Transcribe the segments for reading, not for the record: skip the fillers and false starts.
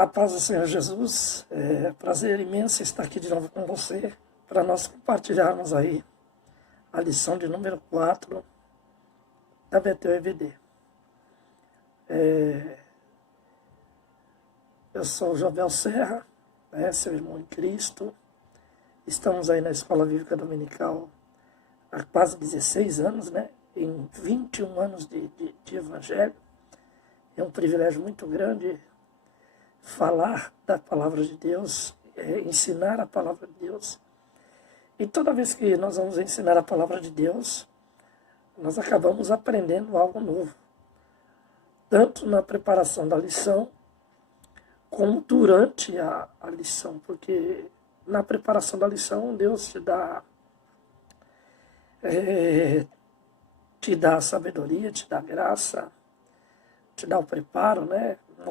A paz do Senhor Jesus, prazer imenso estar aqui de novo com você, para nós compartilharmos aí a lição de número 4 da Betel EBD. Eu sou o Jobel Serra, seu irmão em Cristo. Estamos aí na Escola Bíblica Dominical há quase 16 anos, em 21 anos de Evangelho. É um privilégio muito grande falar da Palavra de Deus, ensinar a Palavra de Deus. E toda vez que nós vamos ensinar a Palavra de Deus, nós acabamos aprendendo algo novo. Tanto na preparação da lição, como durante a lição. Porque na preparação da lição, Deus te dá a sabedoria, te dá a graça, te dá o preparo,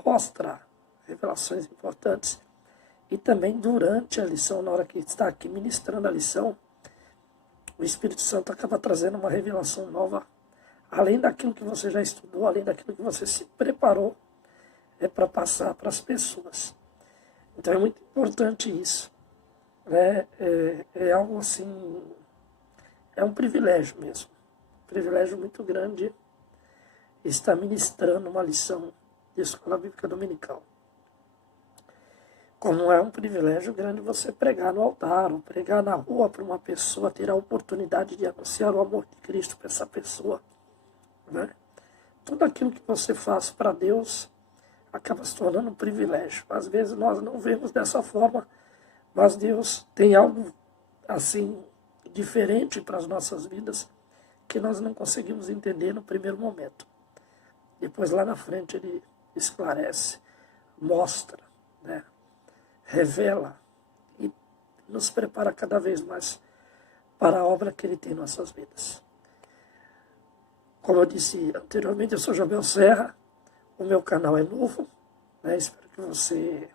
mostra revelações importantes. E também durante a lição, na hora que está aqui ministrando a lição, o Espírito Santo acaba trazendo uma revelação nova, além daquilo que você já estudou, além daquilo que você se preparou para passar para as pessoas. Então é muito importante isso. É algo assim, é um privilégio mesmo. Um privilégio muito grande estar ministrando uma lição de Escola Bíblica Dominical. Como é um privilégio grande você pregar no altar, ou pregar na rua para uma pessoa, ter a oportunidade de anunciar o amor de Cristo para essa pessoa. Tudo aquilo que você faz para Deus acaba se tornando um privilégio. Às vezes nós não vemos dessa forma, mas Deus tem algo assim diferente para as nossas vidas que nós não conseguimos entender no primeiro momento. Depois lá na frente Ele esclarece, mostra, revela e nos prepara cada vez mais para a obra que Ele tem em nossas vidas. Como eu disse anteriormente, eu sou Jobel Serra, o meu canal é novo, espero que você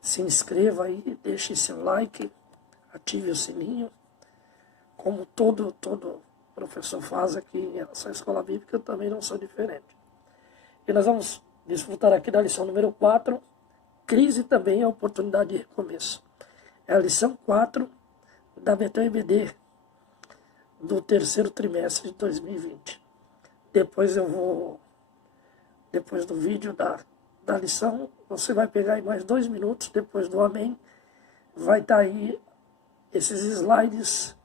se inscreva aí, deixe seu like, ative o sininho, como todo professor faz aqui em relação à escola bíblica, eu também não sou diferente. E nós vamos desfrutar aqui da lição número 4, crise também é oportunidade de recomeço. É a lição 4 da Betel EBD, do terceiro trimestre de 2020. Depois do vídeo da lição, você vai pegar aí mais 2 minutos, depois do amém, vai estar aí esses slides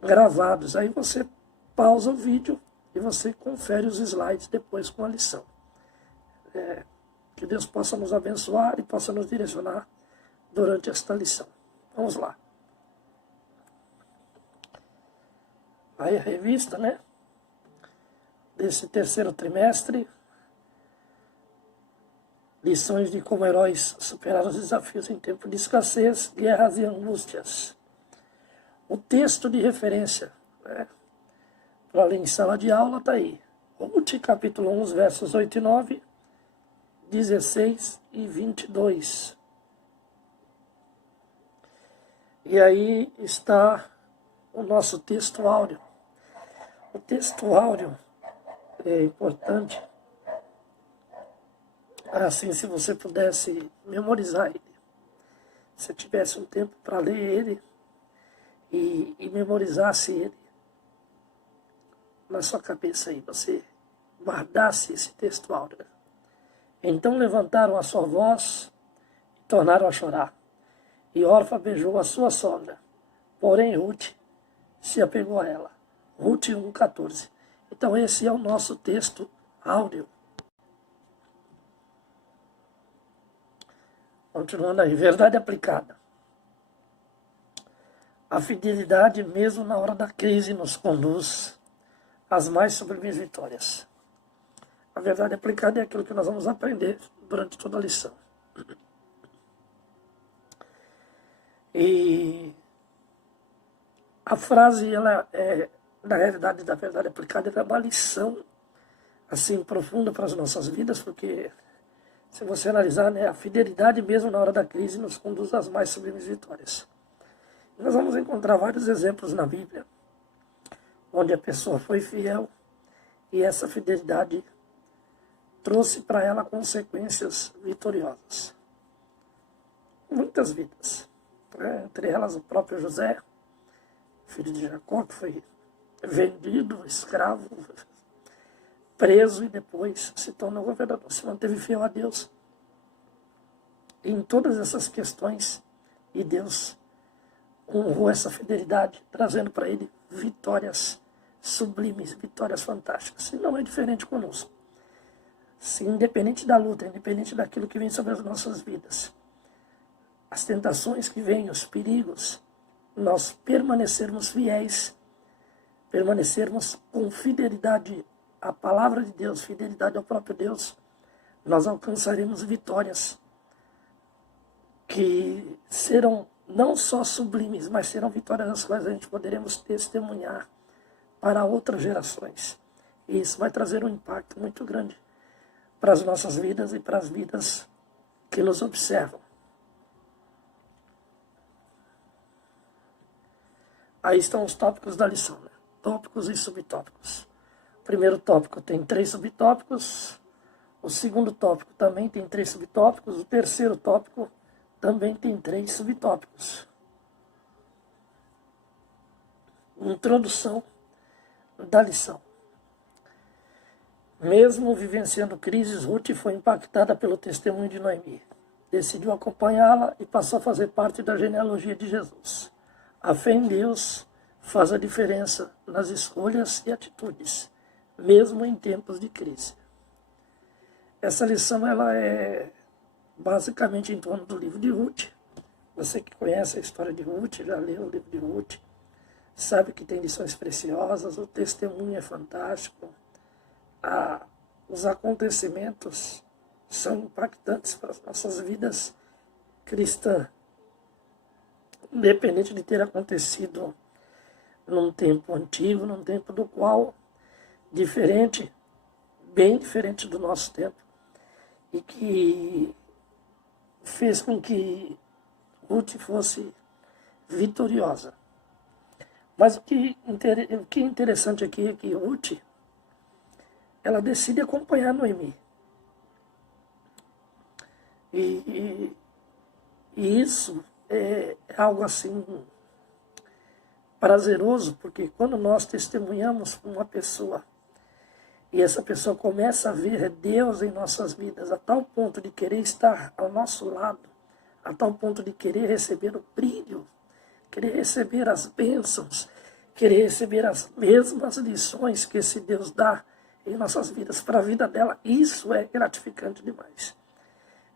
gravados. Aí você pausa o vídeo e você confere os slides depois com a lição. Que Deus possa nos abençoar e possa nos direcionar durante esta lição. Vamos lá. Aí a revista, desse terceiro trimestre, lições de como heróis superaram os desafios em tempo de escassez, guerras e angústias. O texto de referência, para ler em sala de aula, está aí. Ruth, capítulo 1, versos 8 e 9, 16 e 22. E aí está o nosso texto áureo. O texto áureo é importante, assim, se você pudesse memorizar ele. Se tivesse um tempo para ler ele e memorizasse ele na sua cabeça aí, você guardasse esse texto áureo. Então levantaram a sua voz e tornaram a chorar. E Orfa beijou a sua sogra. Porém Ruth se apegou a ela. Ruth 1,14. Então esse é o nosso texto áureo. Continuando aí. Verdade aplicada. A fidelidade, mesmo na hora da crise, nos conduz às mais sublimes vitórias. A verdade aplicada é aquilo que nós vamos aprender durante toda a lição. E a frase, ela na realidade, da verdade aplicada, é uma lição assim, profunda para as nossas vidas, porque se você analisar, a fidelidade mesmo na hora da crise nos conduz às mais sublimes vitórias. E nós vamos encontrar vários exemplos na Bíblia, onde a pessoa foi fiel e essa fidelidade trouxe para ela consequências vitoriosas. Muitas vidas, né? Entre elas o próprio José, filho de Jacó, que foi vendido, escravo, preso e depois se tornou governador, se manteve fiel a Deus em todas essas questões, e Deus honrou essa fidelidade, trazendo para ele vitórias sublimes, vitórias fantásticas. E não é diferente conosco. Se independente da luta, independente daquilo que vem sobre as nossas vidas, as tentações que vêm, os perigos, nós permanecermos fiéis, permanecermos com fidelidade à palavra de Deus, fidelidade ao próprio Deus, nós alcançaremos vitórias que serão não só sublimes, mas serão vitórias das quais a gente poderemos testemunhar para outras gerações. E isso vai trazer um impacto muito grande para as nossas vidas e para as vidas que nos observam. Aí estão os tópicos da lição, né? Tópicos e subtópicos. O primeiro tópico tem 3 subtópicos, o segundo tópico também tem 3 subtópicos, o terceiro tópico também tem 3 subtópicos. Introdução da lição. Mesmo vivenciando crises, Ruth foi impactada pelo testemunho de Noemi. Decidiu acompanhá-la e passou a fazer parte da genealogia de Jesus. A fé em Deus faz a diferença nas escolhas e atitudes, mesmo em tempos de crise. Essa lição ela é basicamente em torno do livro de Ruth. Você que conhece a história de Ruth, já leu o livro de Ruth, sabe que tem lições preciosas, o testemunho é fantástico, os acontecimentos são impactantes para as nossas vidas cristãs, independente de ter acontecido num tempo antigo, num tempo do qual diferente, bem diferente do nosso tempo, e que fez com que Ruth fosse vitoriosa. Mas o que é interessante aqui é que Ruth, ela decide acompanhar Noemi. E isso é algo assim prazeroso, porque quando nós testemunhamos uma pessoa e essa pessoa começa a ver Deus em nossas vidas, a tal ponto de querer estar ao nosso lado, a tal ponto de querer receber o brilho, querer receber as bênçãos, querer receber as mesmas lições que esse Deus dá em nossas vidas, para a vida dela, isso é gratificante demais.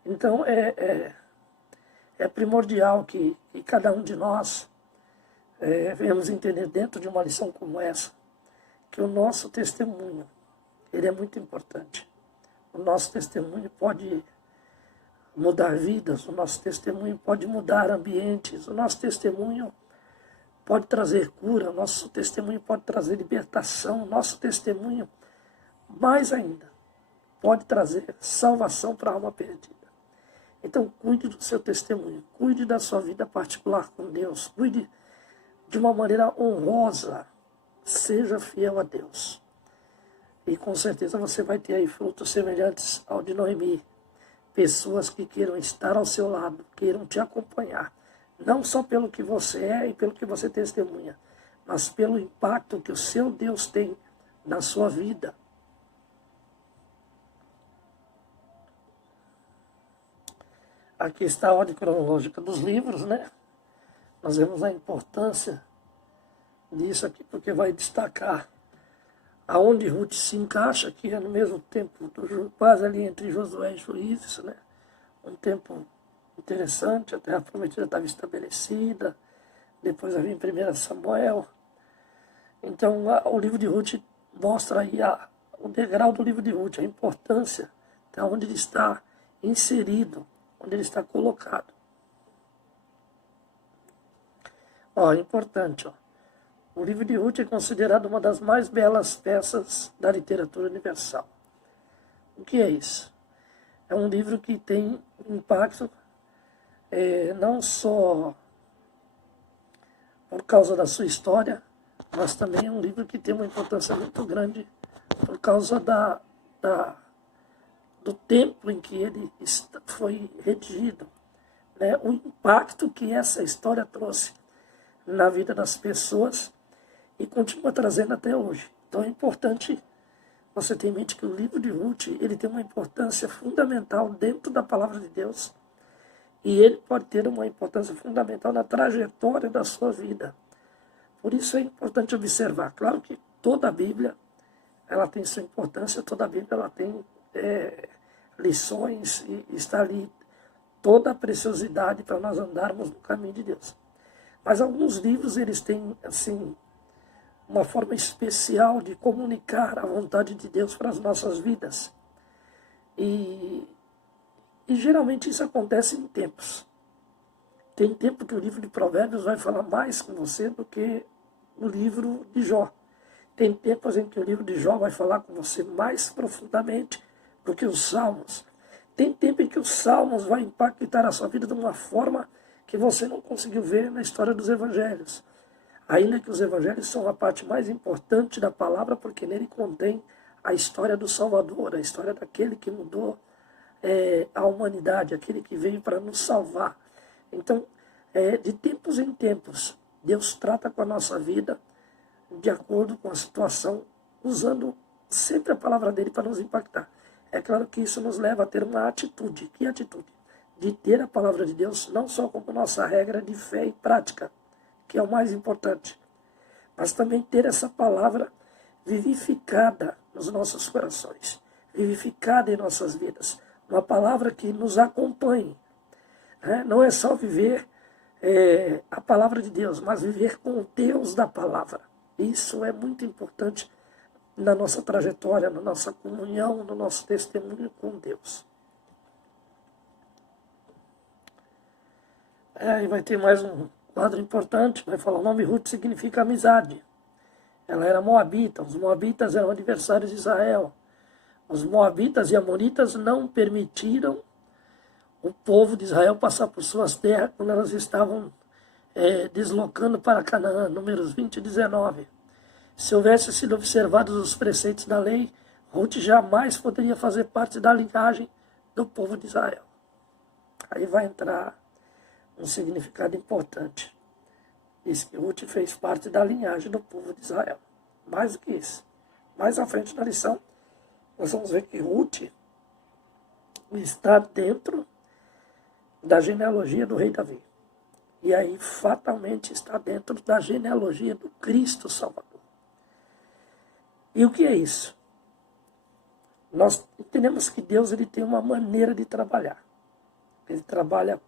Então é primordial que cada um de nós venhamos entender dentro de uma lição como essa, que o nosso testemunho, ele é muito importante. O nosso testemunho pode mudar vidas, o nosso testemunho pode mudar ambientes, o nosso testemunho pode trazer cura, o nosso testemunho pode trazer libertação, o nosso testemunho, mais ainda, pode trazer salvação para a alma perdida. Então, cuide do seu testemunho, cuide da sua vida particular com Deus, cuide de uma maneira honrosa, seja fiel a Deus. E com certeza você vai ter aí frutos semelhantes ao de Noemi. Pessoas que queiram estar ao seu lado, queiram te acompanhar. Não só pelo que você é e pelo que você testemunha, mas pelo impacto que o seu Deus tem na sua vida. Aqui está a ordem cronológica dos livros, né? Nós vemos a importância disso aqui, porque vai destacar aonde Ruth se encaixa, que é no mesmo tempo, quase ali entre Josué e Juízes, né? Um tempo interessante, a Terra Prometida estava estabelecida, depois havia em 1 Samuel. Então, o livro de Ruth mostra aí o degrau do livro de Ruth, a importância de onde ele está inserido, onde ele está colocado. Importante, o livro de Ruth é considerado uma das mais belas peças da literatura universal. O que é isso? É um livro que tem impacto não só por causa da sua história, mas também é um livro que tem uma importância muito grande por causa do tempo em que ele foi redigido, né? O impacto que essa história trouxe na vida das pessoas e continua trazendo até hoje. Então é importante você ter em mente que o livro de Ruth, ele tem uma importância fundamental dentro da palavra de Deus e ele pode ter uma importância fundamental na trajetória da sua vida. Por isso é importante observar. Claro que toda a Bíblia ela tem sua importância, toda a Bíblia ela tem lições e está ali toda a preciosidade para nós andarmos no caminho de Deus. Mas alguns livros eles têm assim uma forma especial de comunicar a vontade de Deus para as nossas vidas. E geralmente isso acontece em tempos. Tem tempo que o livro de Provérbios vai falar mais com você do que o livro de Jó. Tem tempos em que o livro de Jó vai falar com você mais profundamente do que os Salmos. Tem tempo em que os Salmos vai impactar a sua vida de uma forma que você não conseguiu ver na história dos Evangelhos. Ainda que os Evangelhos são a parte mais importante da palavra, porque nele contém a história do Salvador, a história daquele que mudou a humanidade, aquele que veio para nos salvar. Então, de tempos em tempos, Deus trata com a nossa vida de acordo com a situação, usando sempre a palavra dele para nos impactar. É claro que isso nos leva a ter uma atitude. Que atitude? De ter a palavra de Deus não só como nossa regra de fé e prática, que é o mais importante, mas também ter essa palavra vivificada nos nossos corações, vivificada em nossas vidas. Uma palavra que nos acompanhe. Não é só viver a palavra de Deus, mas viver com o Deus da palavra. Isso é muito importante na nossa trajetória, na nossa comunhão, no nosso testemunho com Deus. E vai ter mais um quadro importante, vai falar o nome Ruth significa amizade. Ela era moabita, os moabitas eram adversários de Israel. Os moabitas e amonitas não permitiram o povo de Israel passar por suas terras quando elas estavam deslocando para Canaã, Números 20 e 19. Se houvesse sido observados os preceitos da lei, Ruth jamais poderia fazer parte da linhagem do povo de Israel. Aí vai entrar um significado importante. Diz que Ruth fez parte da linhagem do povo de Israel. Mais do que isso. Mais à frente na lição, nós vamos ver que Ruth está dentro da genealogia do rei Davi. E aí, fatalmente, está dentro da genealogia do Cristo Salvador. E o que é isso? Nós entendemos que Deus ele tem uma maneira de trabalhar. Ele trabalha,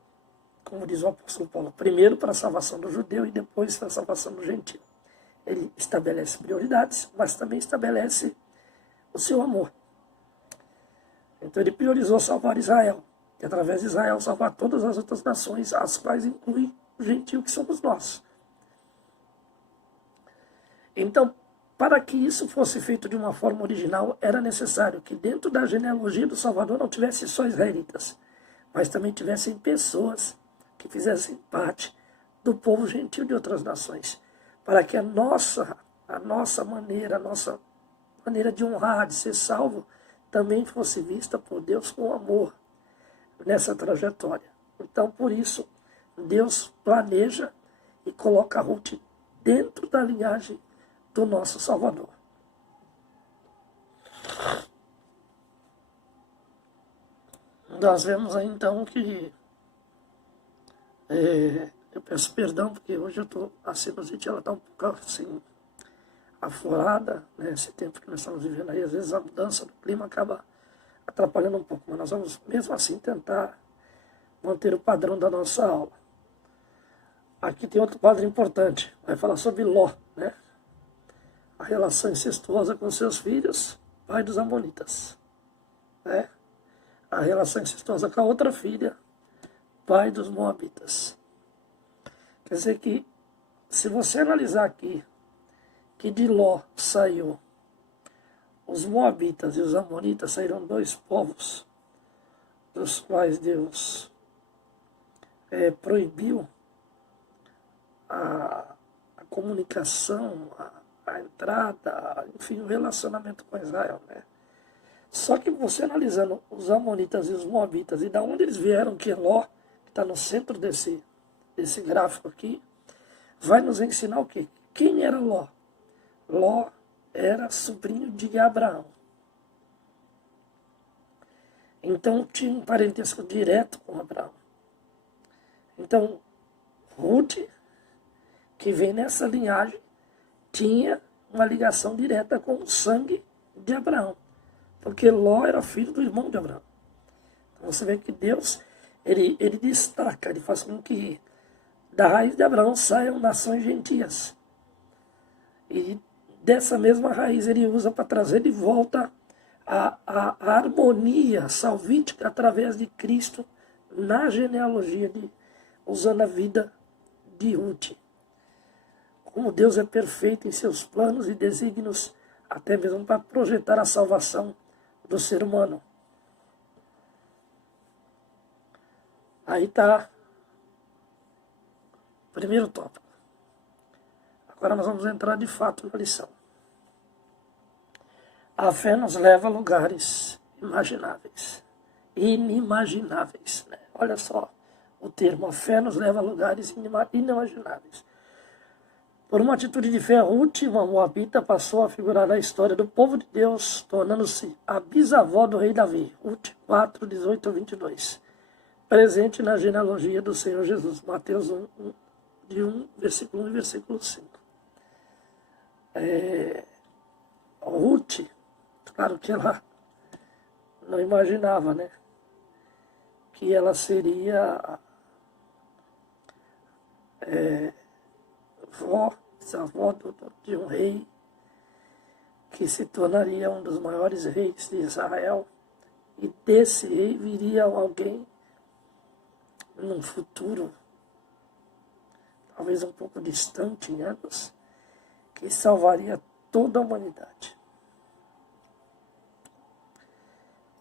como diz o apóstolo Paulo, primeiro para a salvação do judeu e depois para a salvação do gentil. Ele estabelece prioridades, mas também estabelece o seu amor. Então ele priorizou salvar Israel. E através de Israel salvar todas as outras nações, as quais inclui o gentil que somos nós. Então, para que isso fosse feito de uma forma original, era necessário que dentro da genealogia do Salvador não tivesse só israelitas, mas também tivessem pessoas que fizessem parte do povo gentil de outras nações, para que a nossa maneira de honrar, de ser salvo, também fosse vista por Deus com amor nessa trajetória. Então, por isso, Deus planeja e coloca Ruth dentro da linhagem do nosso Salvador. Nós vemos aí então que eu peço perdão porque hoje a sinusite ela está um pouco assim aflorada, né? Esse tempo que nós estamos vivendo aí, às vezes a mudança do clima acaba atrapalhando um pouco, mas nós vamos mesmo assim tentar manter o padrão da nossa aula. Aqui tem outro quadro importante, vai falar sobre Ló, né? A relação incestuosa com seus filhos, pai dos amonitas, né? A relação incestuosa com a outra filha, pai dos moabitas. Quer dizer que, se você analisar aqui, que de Ló saiu os moabitas e os amonitas, saíram dois povos, dos quais Deus proibiu a comunicação, a entrada, enfim, o relacionamento com Israel, né? Só que você analisando os amonitas e os moabitas, e da onde eles vieram, que é Ló, que está no centro desse gráfico aqui, vai nos ensinar o quê? Quem era Ló? Ló era sobrinho de Abraão. Então tinha um parentesco direto com Abraão. Então, Ruth, que vem nessa linhagem, tinha uma ligação direta com o sangue de Abraão. Porque Ló era filho do irmão de Abraão. Então você vê que Deus, ele destaca, ele faz com que da raiz de Abraão saiam nações gentias. E dessa mesma raiz ele usa para trazer de volta a harmonia salvítica através de Cristo na genealogia, usando a vida de Ruth. Como Deus é perfeito em seus planos e desígnios, até mesmo para projetar a salvação do ser humano. Aí está o primeiro tópico. Agora nós vamos entrar de fato na lição. A fé nos leva a lugares imagináveis, inimagináveis. Né? Olha só o termo, a fé nos leva a lugares inimagináveis. Por uma atitude de fé, Ruth, uma moabita, passou a figurar na história do povo de Deus, tornando-se a bisavó do rei Davi. Ruth 4, 18 a 22. Presente na genealogia do Senhor Jesus. Mateus 1, versículo 1 e versículo 5. Ruth, claro que ela não imaginava, né, que ela seria bisavó de um rei que se tornaria um dos maiores reis de Israel. E desse rei viria alguém num futuro, talvez um pouco distante em anos, que salvaria toda a humanidade.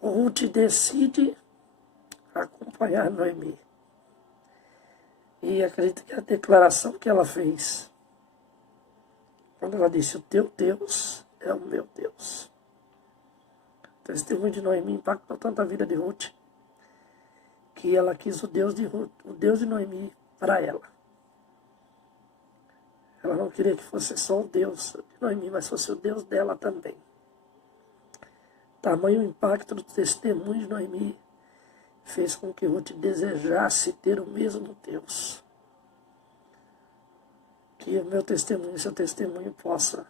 Ruth decide acompanhar Noemi. E acredito que a declaração que ela fez, quando ela disse, o teu Deus é o meu Deus. O testemunho de Noemi impactou tanto a vida de Ruth, que ela quis o Deus de Noemi para ela. Ela não queria que fosse só o Deus de Noemi, mas fosse o Deus dela também. Tamanho impacto do testemunho de Noemi fez com que Ruth desejasse ter o mesmo Deus. Que o meu testemunho, seu testemunho, possa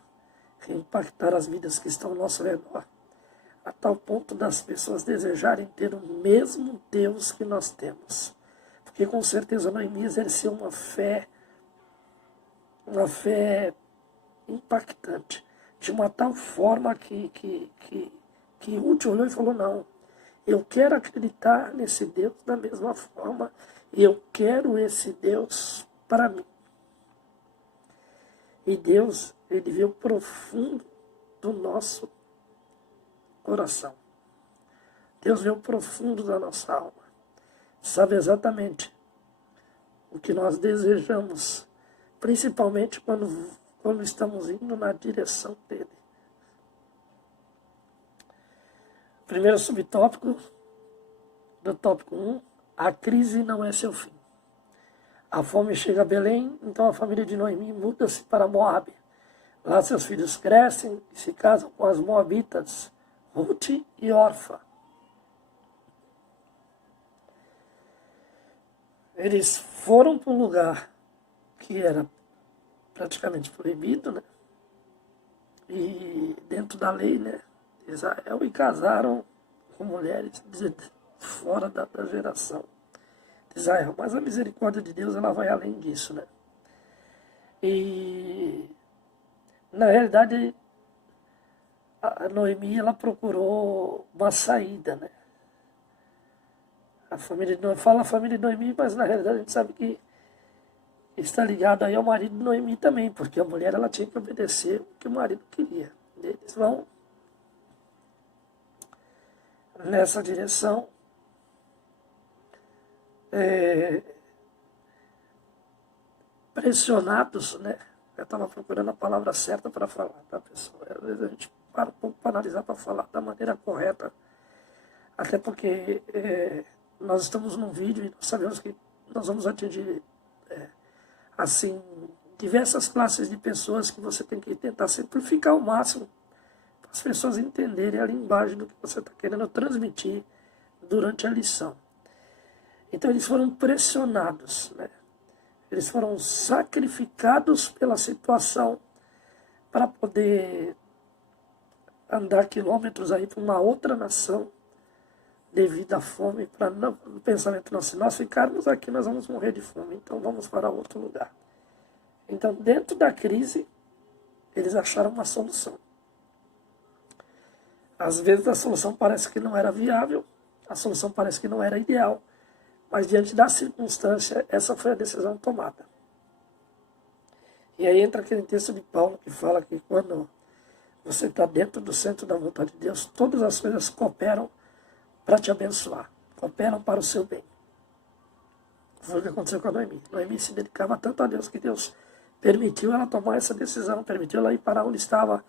impactar as vidas que estão ao nosso redor, a tal ponto das pessoas desejarem ter o mesmo Deus que nós temos. Porque com certeza Noemi exerceu uma fé impactante, de uma tal forma que Ruth olhou e falou, não, eu quero acreditar nesse Deus da mesma forma, e eu quero esse Deus para mim. E Deus, ele vê o profundo do nosso coração. Deus vê o profundo da nossa alma. Sabe exatamente o que nós desejamos, principalmente quando estamos indo na direção dele. Primeiro subtópico do tópico 1, a crise não é seu fim. A fome chega a Belém, então a família de Noemi muda-se para Moabe. Lá seus filhos crescem e se casam com as moabitas, Ruth e Orfa. Eles foram para um lugar que era praticamente proibido, né? E dentro da lei, né, de Israel, e casaram com mulheres fora da geração de Israel. Mas a misericórdia de Deus, ela vai além disso, né? E na realidade a Noemi, ela procurou uma saída, né? A família de Noemi, fala a família de Noemi, mas na realidade a gente sabe que está ligado aí ao marido de Noemi também, porque a mulher, ela tinha que obedecer o que o marido queria. Eles vão nessa direção, pressionados, né? Eu estava procurando a palavra certa para falar, tá, pessoal? Às vezes a gente para um pouco para analisar, para falar da maneira correta. Até porque nós estamos num vídeo e nós sabemos que nós vamos atingir, assim, diversas classes de pessoas que você tem que tentar simplificar ao máximo para as pessoas entenderem a linguagem do que você está querendo transmitir durante a lição. Então eles foram pressionados, né? Eles foram sacrificados pela situação para poder andar quilômetros aí para uma outra nação devido à fome, para o pensamento nosso, se nós ficarmos aqui nós vamos morrer de fome, então vamos para outro lugar. Então dentro da crise eles acharam uma solução. Às vezes a solução parece que não era viável, a solução parece que não era ideal, mas diante da circunstância, essa foi a decisão tomada. E aí entra aquele texto de Paulo que fala que quando você está dentro do centro da vontade de Deus, todas as coisas cooperam para te abençoar, cooperam para o seu bem. Foi o que aconteceu com a Noemi. Noemi se dedicava tanto a Deus que Deus permitiu ela tomar essa decisão, permitiu ela ir para onde estava,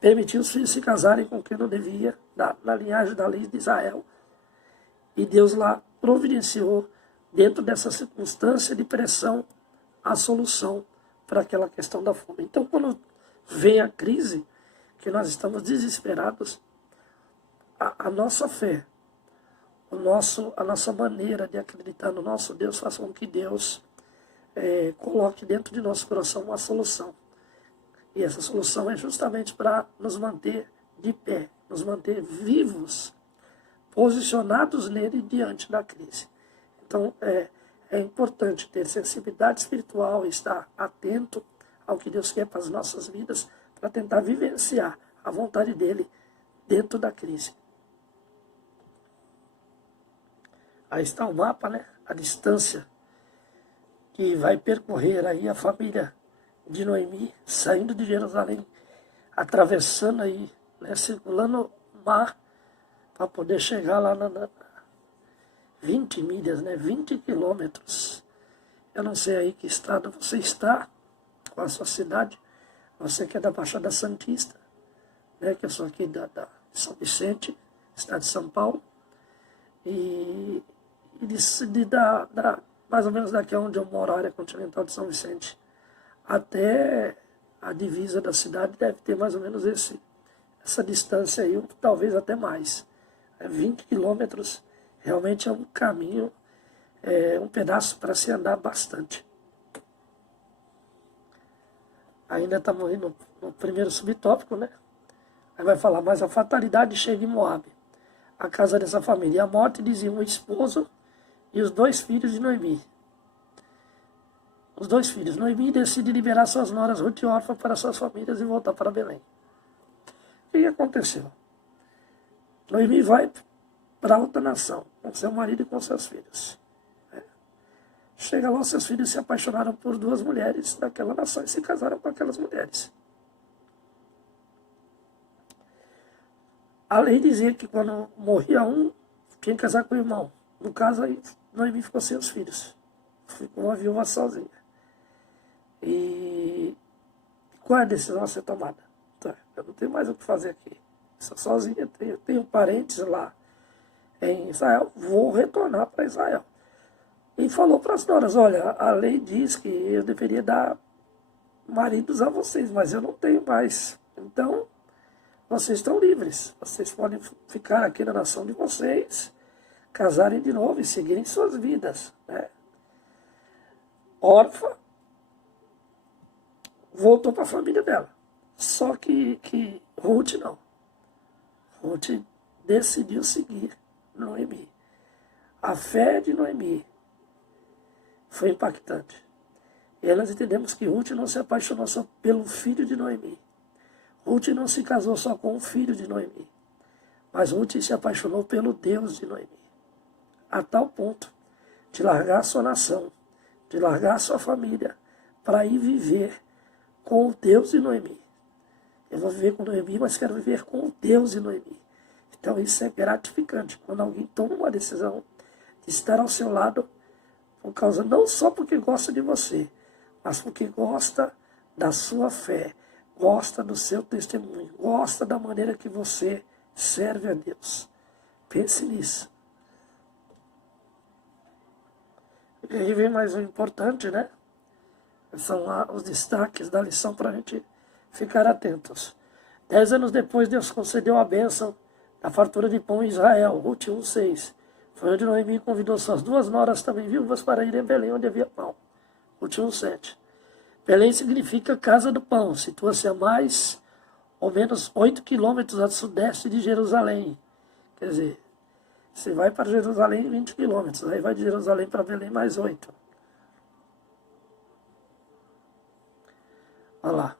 permitiu os filhos se casarem com quem não devia, na linhagem da lei de Israel. E Deus lá providenciou, dentro dessa circunstância de pressão, a solução para aquela questão da fome. Então, quando vem a crise, que nós estamos desesperados, a nossa fé, a nossa maneira de acreditar no nosso Deus faz com que Deus coloque dentro de nosso coração uma solução. E essa solução é justamente para nos manter de pé, nos manter vivos, posicionados nele diante da crise. Então, é importante ter sensibilidade espiritual, estar atento ao que Deus quer para as nossas vidas, para tentar vivenciar a vontade dele dentro da crise. Aí está o mapa, né? A distância que vai percorrer aí a família de Noemi, saindo de Jerusalém, atravessando aí, né? Circulando o mar, para poder chegar lá na 20 milhas, né? 20 quilômetros. Eu não sei aí que estado você está, com a sua cidade. Você que é da Baixada Santista, né? Que eu sou aqui de São Vicente, estado de São Paulo. E mais ou menos daqui onde eu moro, a área continental de São Vicente, até a divisa da cidade deve ter mais ou menos essa distância aí, talvez até mais. 20 quilômetros realmente é um caminho, um pedaço para se andar bastante. Ainda estamos aí no primeiro subtópico, né? Aí vai falar, mas a fatalidade chega em Moabe, a casa dessa família. E a morte diziam o esposo e os 2 filhos de Noemi. Os 2 filhos. Noemi decide liberar suas noras Ruth e Orfa para suas famílias e voltar para Belém. O que aconteceu? Noemi vai para outra nação, com seu marido e com seus filhos. Chega lá, seus filhos se apaixonaram por 2 mulheres daquela nação e se casaram com aquelas mulheres. A lei dizia que quando morria um, tinha que casar com o irmão. No caso, aí, Noemi ficou sem os filhos. Ficou uma viúva sozinha. E qual é a decisão a ser tomada? Então, eu não tenho mais o que fazer aqui. Estou sozinha, tenho parentes lá em Israel, vou retornar para Israel. E falou para as noras, olha, a lei diz que eu deveria dar maridos a vocês, mas eu não tenho mais. Então, vocês estão livres. Vocês podem ficar aqui na nação de vocês, casarem de novo e seguirem suas vidas, né? Orfa voltou para a família dela. Só que Ruth não. Ruth decidiu seguir Noemi. A fé de Noemi foi impactante. E aí nós entendemos que Ruth não se apaixonou só pelo filho de Noemi. Ruth não se casou só com o filho de Noemi. Mas Ruth se apaixonou pelo Deus de Noemi. A tal ponto de largar a sua nação, de largar a sua família, para ir viver com o Deus de Noemi. Eu vou viver com Noemi, mas quero viver com o Deus de Noemi. Então isso é gratificante, quando alguém toma uma decisão de estar ao seu lado, por causa, não só porque gosta de você, mas porque gosta da sua fé, gosta do seu testemunho, gosta da maneira que você serve a Deus. Pense nisso. E aí vem mais um importante, né? São lá os destaques da lição para a gente ficar atentos. 10 anos depois, Deus concedeu a bênção da fartura de pão em Israel, Ruth 1:6. Foi onde Noemi convidou suas 2 noras também viúvas para ir em Belém, onde havia pão. Ruth 1:7. Belém significa casa do pão, situa-se a mais ou menos 8 quilômetros a sudeste de Jerusalém. Quer dizer, você vai para Jerusalém 20 quilômetros, aí vai de Jerusalém para Belém mais 8. Olha lá.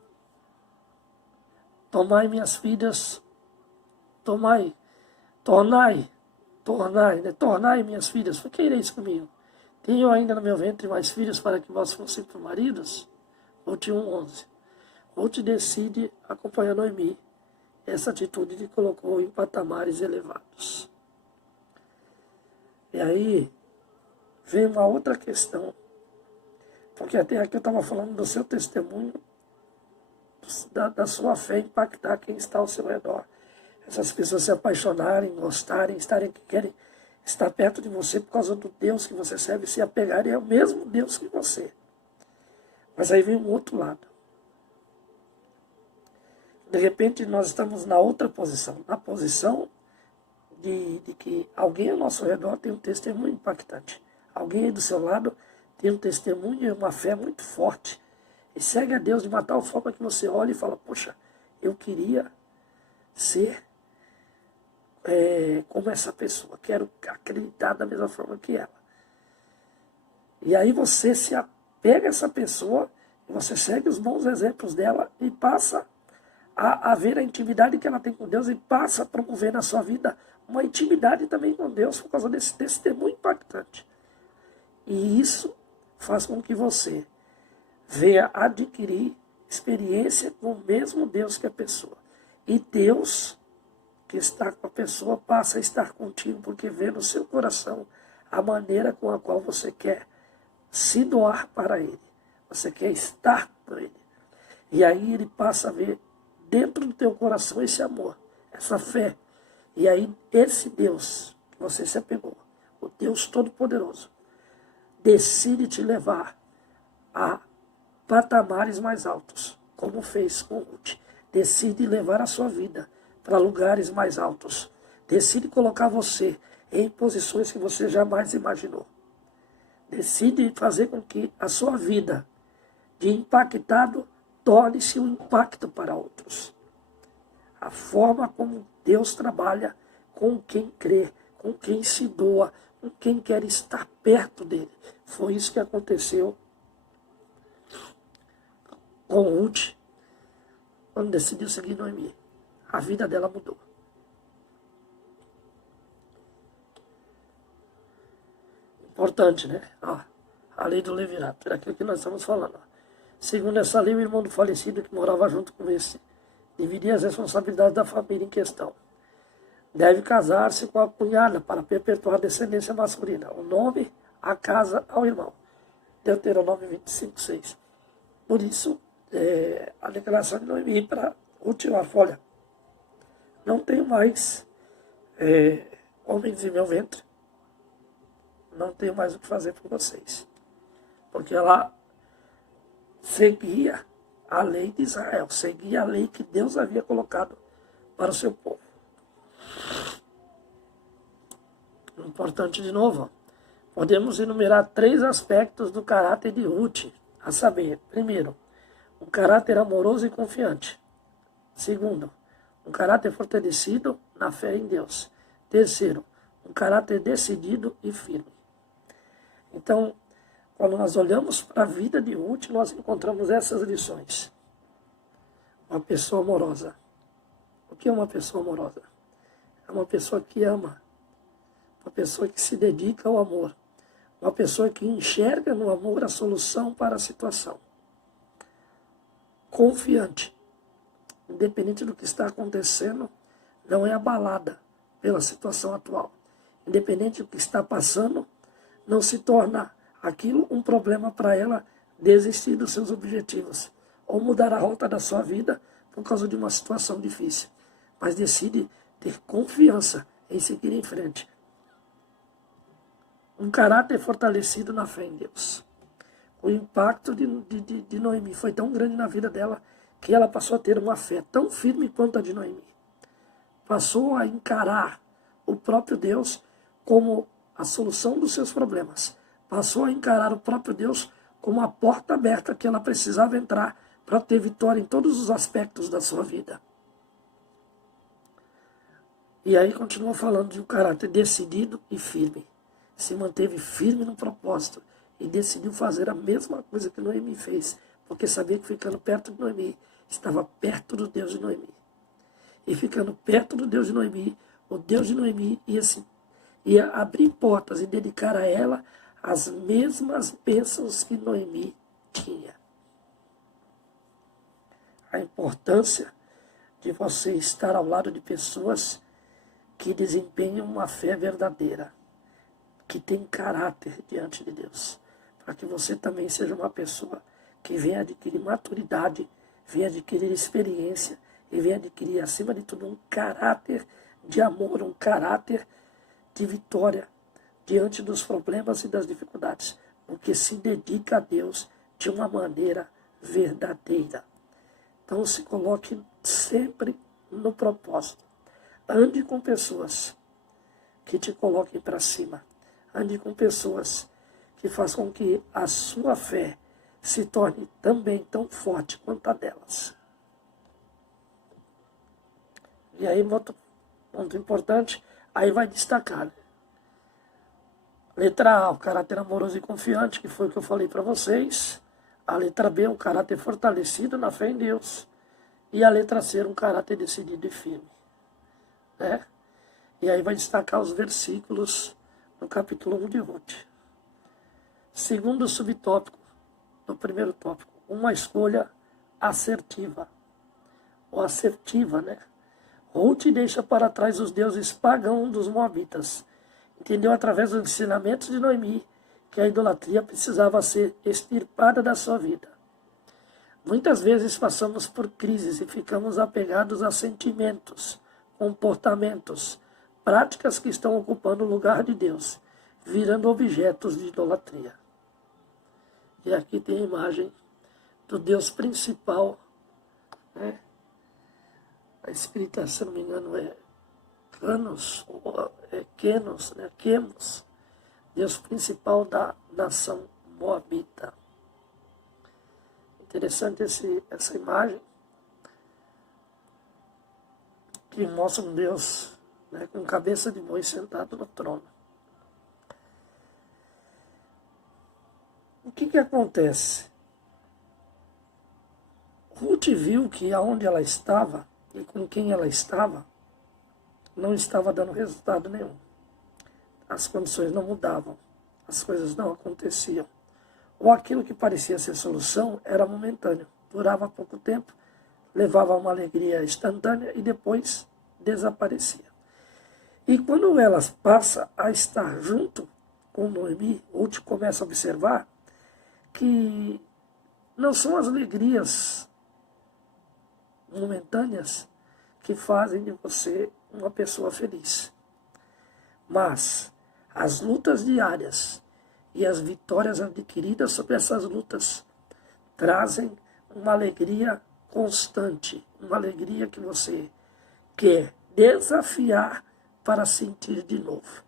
Tomai minhas filhas, tornai minhas filhas, por que ireis comigo? Tenho ainda no meu ventre mais filhos para que vós fossem por maridos? Ruth 1:11. Ruth decide acompanhar Noemi. Essa atitude lhe colocou em patamares elevados. E aí vem uma outra questão, porque até aqui eu estava falando do seu testemunho, da sua fé impactar quem está ao seu redor. Essas pessoas se apaixonarem, gostarem, querem estar perto de você por causa do Deus que você serve, se apegarem ao mesmo Deus que você. Mas aí vem um outro lado. De repente nós estamos na outra posição, na posição de que alguém ao nosso redor tem um testemunho impactante. Alguém aí do seu lado tem um testemunho e uma fé muito forte. E segue a Deus de uma tal forma que você olha e fala, poxa, eu queria ser como essa pessoa, quero acreditar da mesma forma que ela. E aí você se apega a essa pessoa, você segue os bons exemplos dela e passa a ver a intimidade que ela tem com Deus e passa a promover na sua vida uma intimidade também com Deus por causa desse testemunho impactante. E isso faz com que você venha adquirir experiência com o mesmo Deus que a pessoa. E Deus que está com a pessoa passa a estar contigo, porque vê no seu coração a maneira com a qual você quer se doar para Ele. Você quer estar com Ele. E aí Ele passa a ver dentro do teu coração esse amor, essa fé. E aí esse Deus que você se apegou, o Deus Todo-Poderoso, decide te levar a patamares mais altos, como fez com Ruth. Decide levar a sua vida para lugares mais altos. Decide colocar você em posições que você jamais imaginou. Decide fazer com que a sua vida de impactado torne-se um impacto para outros. A forma como Deus trabalha com quem crê, com quem se doa, com quem quer estar perto dele. Foi isso que aconteceu com Ruth, quando decidiu seguir Noemi. A vida dela mudou. Importante, né? A lei do levirato, é aquilo que nós estamos falando. Segundo essa lei, o irmão do falecido que morava junto com esse dividia as responsabilidades da família em questão. Deve casar-se com a cunhada para perpetuar a descendência masculina. O nome, a casa ao irmão. Deuteronômio 25:6. Por isso, a declaração de Noemi para última folha. Não tenho mais homens em meu ventre. Não tenho mais o que fazer por vocês. Porque ela seguia a lei de Israel, seguia a lei que Deus havia colocado para o seu povo. Importante de novo, podemos enumerar 3 aspectos do caráter de Ruth, a saber, primeiro, um caráter amoroso e confiante. Segundo, um caráter fortalecido na fé em Deus. Terceiro, um caráter decidido e firme. Então, quando nós olhamos para a vida de Ruth, nós encontramos essas lições. Uma pessoa amorosa. O que é uma pessoa amorosa? É uma pessoa que ama. Uma pessoa que se dedica ao amor. Uma pessoa que enxerga no amor a solução para a situação. Confiante. Independente do que está acontecendo, não é abalada pela situação atual. Independente do que está passando, não se torna aquilo um problema para ela desistir dos seus objetivos ou mudar a rota da sua vida por causa de uma situação difícil, mas decide ter confiança em seguir em frente. Um caráter fortalecido na fé em Deus. O impacto de Noemi foi tão grande na vida dela que ela passou a ter uma fé tão firme quanto a de Noemi. Passou a encarar o próprio Deus como a solução dos seus problemas. Passou a encarar o próprio Deus como a porta aberta que ela precisava entrar para ter vitória em todos os aspectos da sua vida. E aí continua falando de um caráter decidido e firme. Se manteve firme no propósito e decidiu fazer a mesma coisa que Noemi fez, porque sabia que ficando perto de Noemi, estava perto do Deus de Noemi. E ficando perto do Deus de Noemi, o Deus de Noemi ia abrir portas e dedicar a ela as mesmas bênçãos que Noemi tinha. A importância de você estar ao lado de pessoas que desempenham uma fé verdadeira, que tem caráter diante de Deus, para que você também seja uma pessoa que venha adquirir maturidade, venha adquirir experiência e venha adquirir, acima de tudo, um caráter de amor, um caráter de vitória diante dos problemas e das dificuldades, porque se dedica a Deus de uma maneira verdadeira. Então se coloque sempre no propósito. Ande com pessoas que te coloquem para cima. Ande com pessoas que façam com que a sua fé se torne também tão forte quanto a delas. E aí, outro ponto importante, aí vai destacar. Letra A, o caráter amoroso e confiante, que foi o que eu falei para vocês. A letra B, um caráter fortalecido na fé em Deus. E a letra C, um caráter decidido e firme. Né? E aí vai destacar os versículos no capítulo 1 de Ruth. Segundo subtópico, no primeiro tópico, uma escolha assertiva. Ou assertiva, né? Ruth deixa para trás os deuses pagãos dos moabitas. Entendeu através dos ensinamentos de Noemi que a idolatria precisava ser extirpada da sua vida. Muitas vezes passamos por crises e ficamos apegados a sentimentos, comportamentos, práticas que estão ocupando o lugar de Deus, virando objetos de idolatria. E aqui tem a imagem do Deus principal, né? A escrita, se não me engano, é Canos, ou é Quenos, né? Quemos, Deus principal da nação moabita. Interessante essa imagem, que mostra um Deus, né, com cabeça de boi sentado no trono. O que acontece? Ruth viu que aonde ela estava e com quem ela estava, não estava dando resultado nenhum. As condições não mudavam, as coisas não aconteciam. Ou aquilo que parecia ser solução era momentâneo, durava pouco tempo, levava uma alegria instantânea e depois desaparecia. E quando ela passa a estar junto com Noemi, Ruth começa a observar que não são as alegrias momentâneas que fazem de você uma pessoa feliz, mas as lutas diárias e as vitórias adquiridas sobre essas lutas trazem uma alegria constante, uma alegria que você quer desafiar para sentir de novo.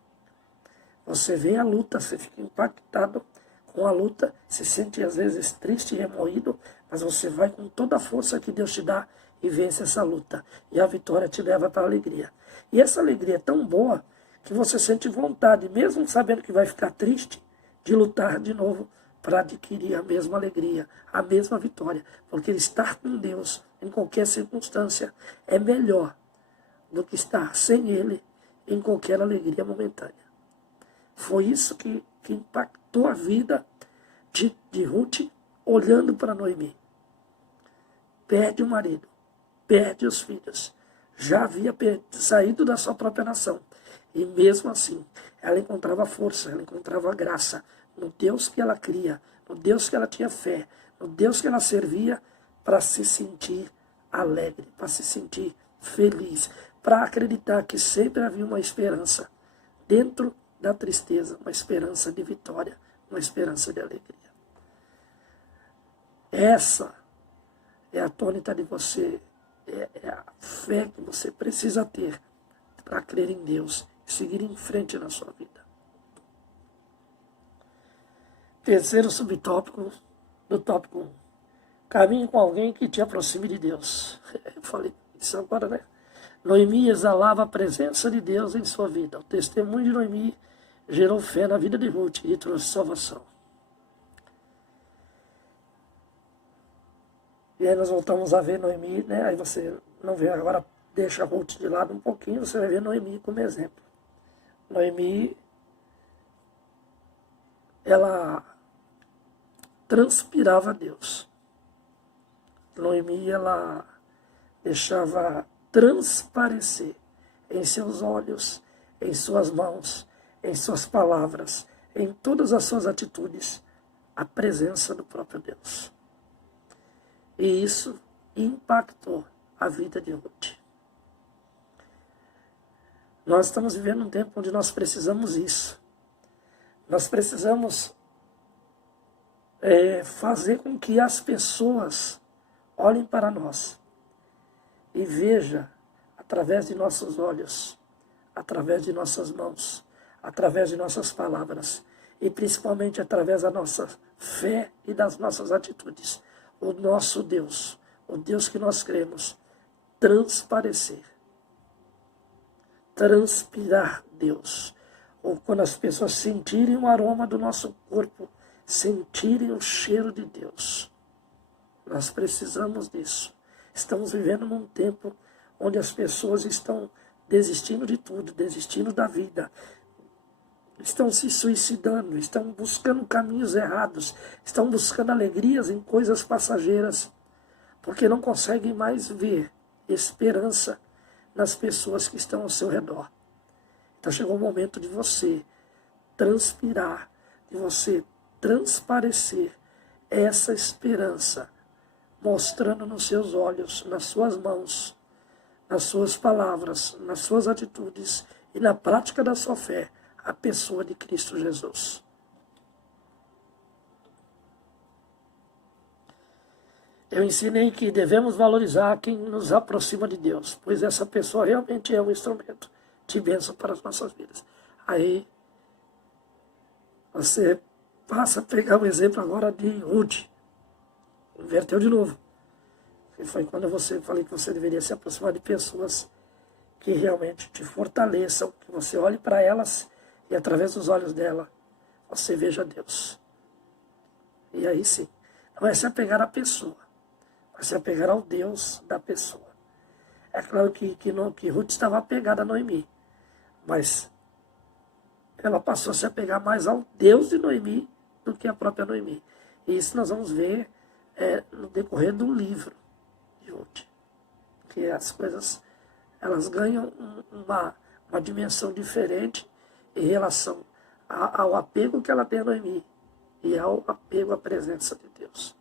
Você vê a luta, você fica impactado com a luta, se sente às vezes triste e remoído, mas você vai com toda a força que Deus te dá e vence essa luta. E a vitória te leva para a alegria. E essa alegria é tão boa que você sente vontade, mesmo sabendo que vai ficar triste, de lutar de novo para adquirir a mesma alegria, a mesma vitória. Porque estar com Deus em qualquer circunstância é melhor do que estar sem Ele em qualquer alegria momentânea. Foi isso que impactou a vida de Ruth, olhando para Noemi. Perde o marido, perde os filhos. Já havia saído da sua própria nação. E mesmo assim, ela encontrava força, ela encontrava graça no Deus que ela cria, no Deus que ela tinha fé, no Deus que ela servia, para se sentir alegre, para se sentir feliz, para acreditar que sempre havia uma esperança dentro da tristeza, uma esperança de vitória, uma esperança de alegria. Essa é a tônica de você, é a fé que você precisa ter para crer em Deus e seguir em frente na sua vida. Terceiro subtópico do tópico 1. Caminhe com alguém que te aproxime de Deus. Eu falei isso agora, né? Noemi exalava a presença de Deus em sua vida. O testemunho de Noemi gerou fé na vida de Ruth e trouxe salvação. E aí nós voltamos a ver Noemi, né? Aí você não vê agora, deixa a Ruth de lado um pouquinho, você vai ver Noemi como exemplo. Noemi, ela transpirava Deus. Noemi, ela deixava transparecer em seus olhos, em suas mãos, em suas palavras, em todas as suas atitudes, a presença do próprio Deus. E isso impactou a vida de Ruth. Nós estamos vivendo um tempo onde nós precisamos isso. Nós precisamos fazer com que as pessoas olhem para nós e vejam através de nossos olhos, através de nossas mãos, através de nossas palavras e principalmente através da nossa fé e das nossas atitudes. O nosso Deus, o Deus que nós cremos, transparecer, transpirar Deus. Ou quando as pessoas sentirem o aroma do nosso corpo, sentirem o cheiro de Deus. Nós precisamos disso. Estamos vivendo num tempo onde as pessoas estão desistindo de tudo, desistindo da vida. Estão se suicidando, estão buscando caminhos errados, estão buscando alegrias em coisas passageiras, porque não conseguem mais ver esperança nas pessoas que estão ao seu redor. Então chegou o momento de você transpirar, de você transparecer essa esperança, mostrando nos seus olhos, nas suas mãos, nas suas palavras, nas suas atitudes e na prática da sua fé, a pessoa de Cristo Jesus. Eu ensinei que devemos valorizar quem nos aproxima de Deus, pois essa pessoa realmente é um instrumento de bênção para as nossas vidas. Aí você passa a pegar o exemplo agora de Ruth. Inverteu de novo. E foi quando eu falei que você deveria se aproximar de pessoas que realmente te fortaleçam, que você olhe para elas e através dos olhos dela você veja Deus. E aí sim, não é se apegar à pessoa, mas se apegar ao Deus da pessoa. É claro que Ruth estava apegada a Noemi, mas ela passou a se apegar mais ao Deus de Noemi do que a própria Noemi. E isso nós vamos ver no decorrer do livro de Ruth. Que as coisas elas ganham uma dimensão diferente em relação ao apego que ela tem a Noemi e ao apego à presença de Deus.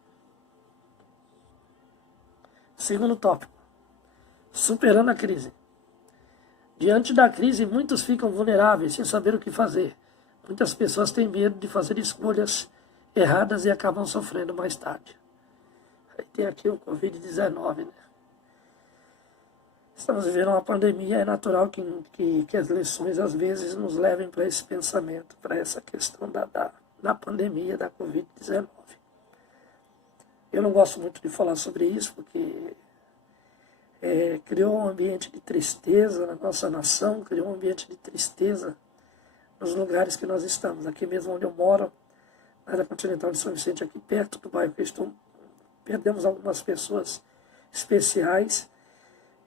Segundo tópico, superando a crise. Diante da crise, muitos ficam vulneráveis, sem saber o que fazer. Muitas pessoas têm medo de fazer escolhas erradas e acabam sofrendo mais tarde. Aí tem aqui o Covid-19, né? Estamos vivendo uma pandemia, é natural que as lições às vezes nos levem para esse pensamento, para essa questão da pandemia, da Covid-19. Eu não gosto muito de falar sobre isso, porque criou um ambiente de tristeza na nossa nação, criou um ambiente de tristeza nos lugares que nós estamos. Aqui mesmo onde eu moro, na área continental de São Vicente, aqui perto do bairro que eu estou, perdemos algumas pessoas especiais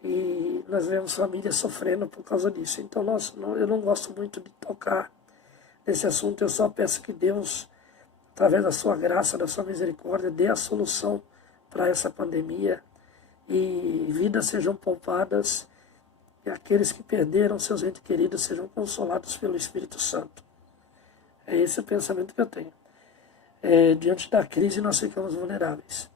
e nós vemos famílias sofrendo por causa disso. Então eu não gosto muito de tocar nesse assunto, eu só peço que Deus, através da sua graça, da sua misericórdia, dê a solução para essa pandemia e vidas sejam poupadas e aqueles que perderam seus entes queridos sejam consolados pelo Espírito Santo. É esse o pensamento que eu tenho. Diante da crise nós ficamos vulneráveis.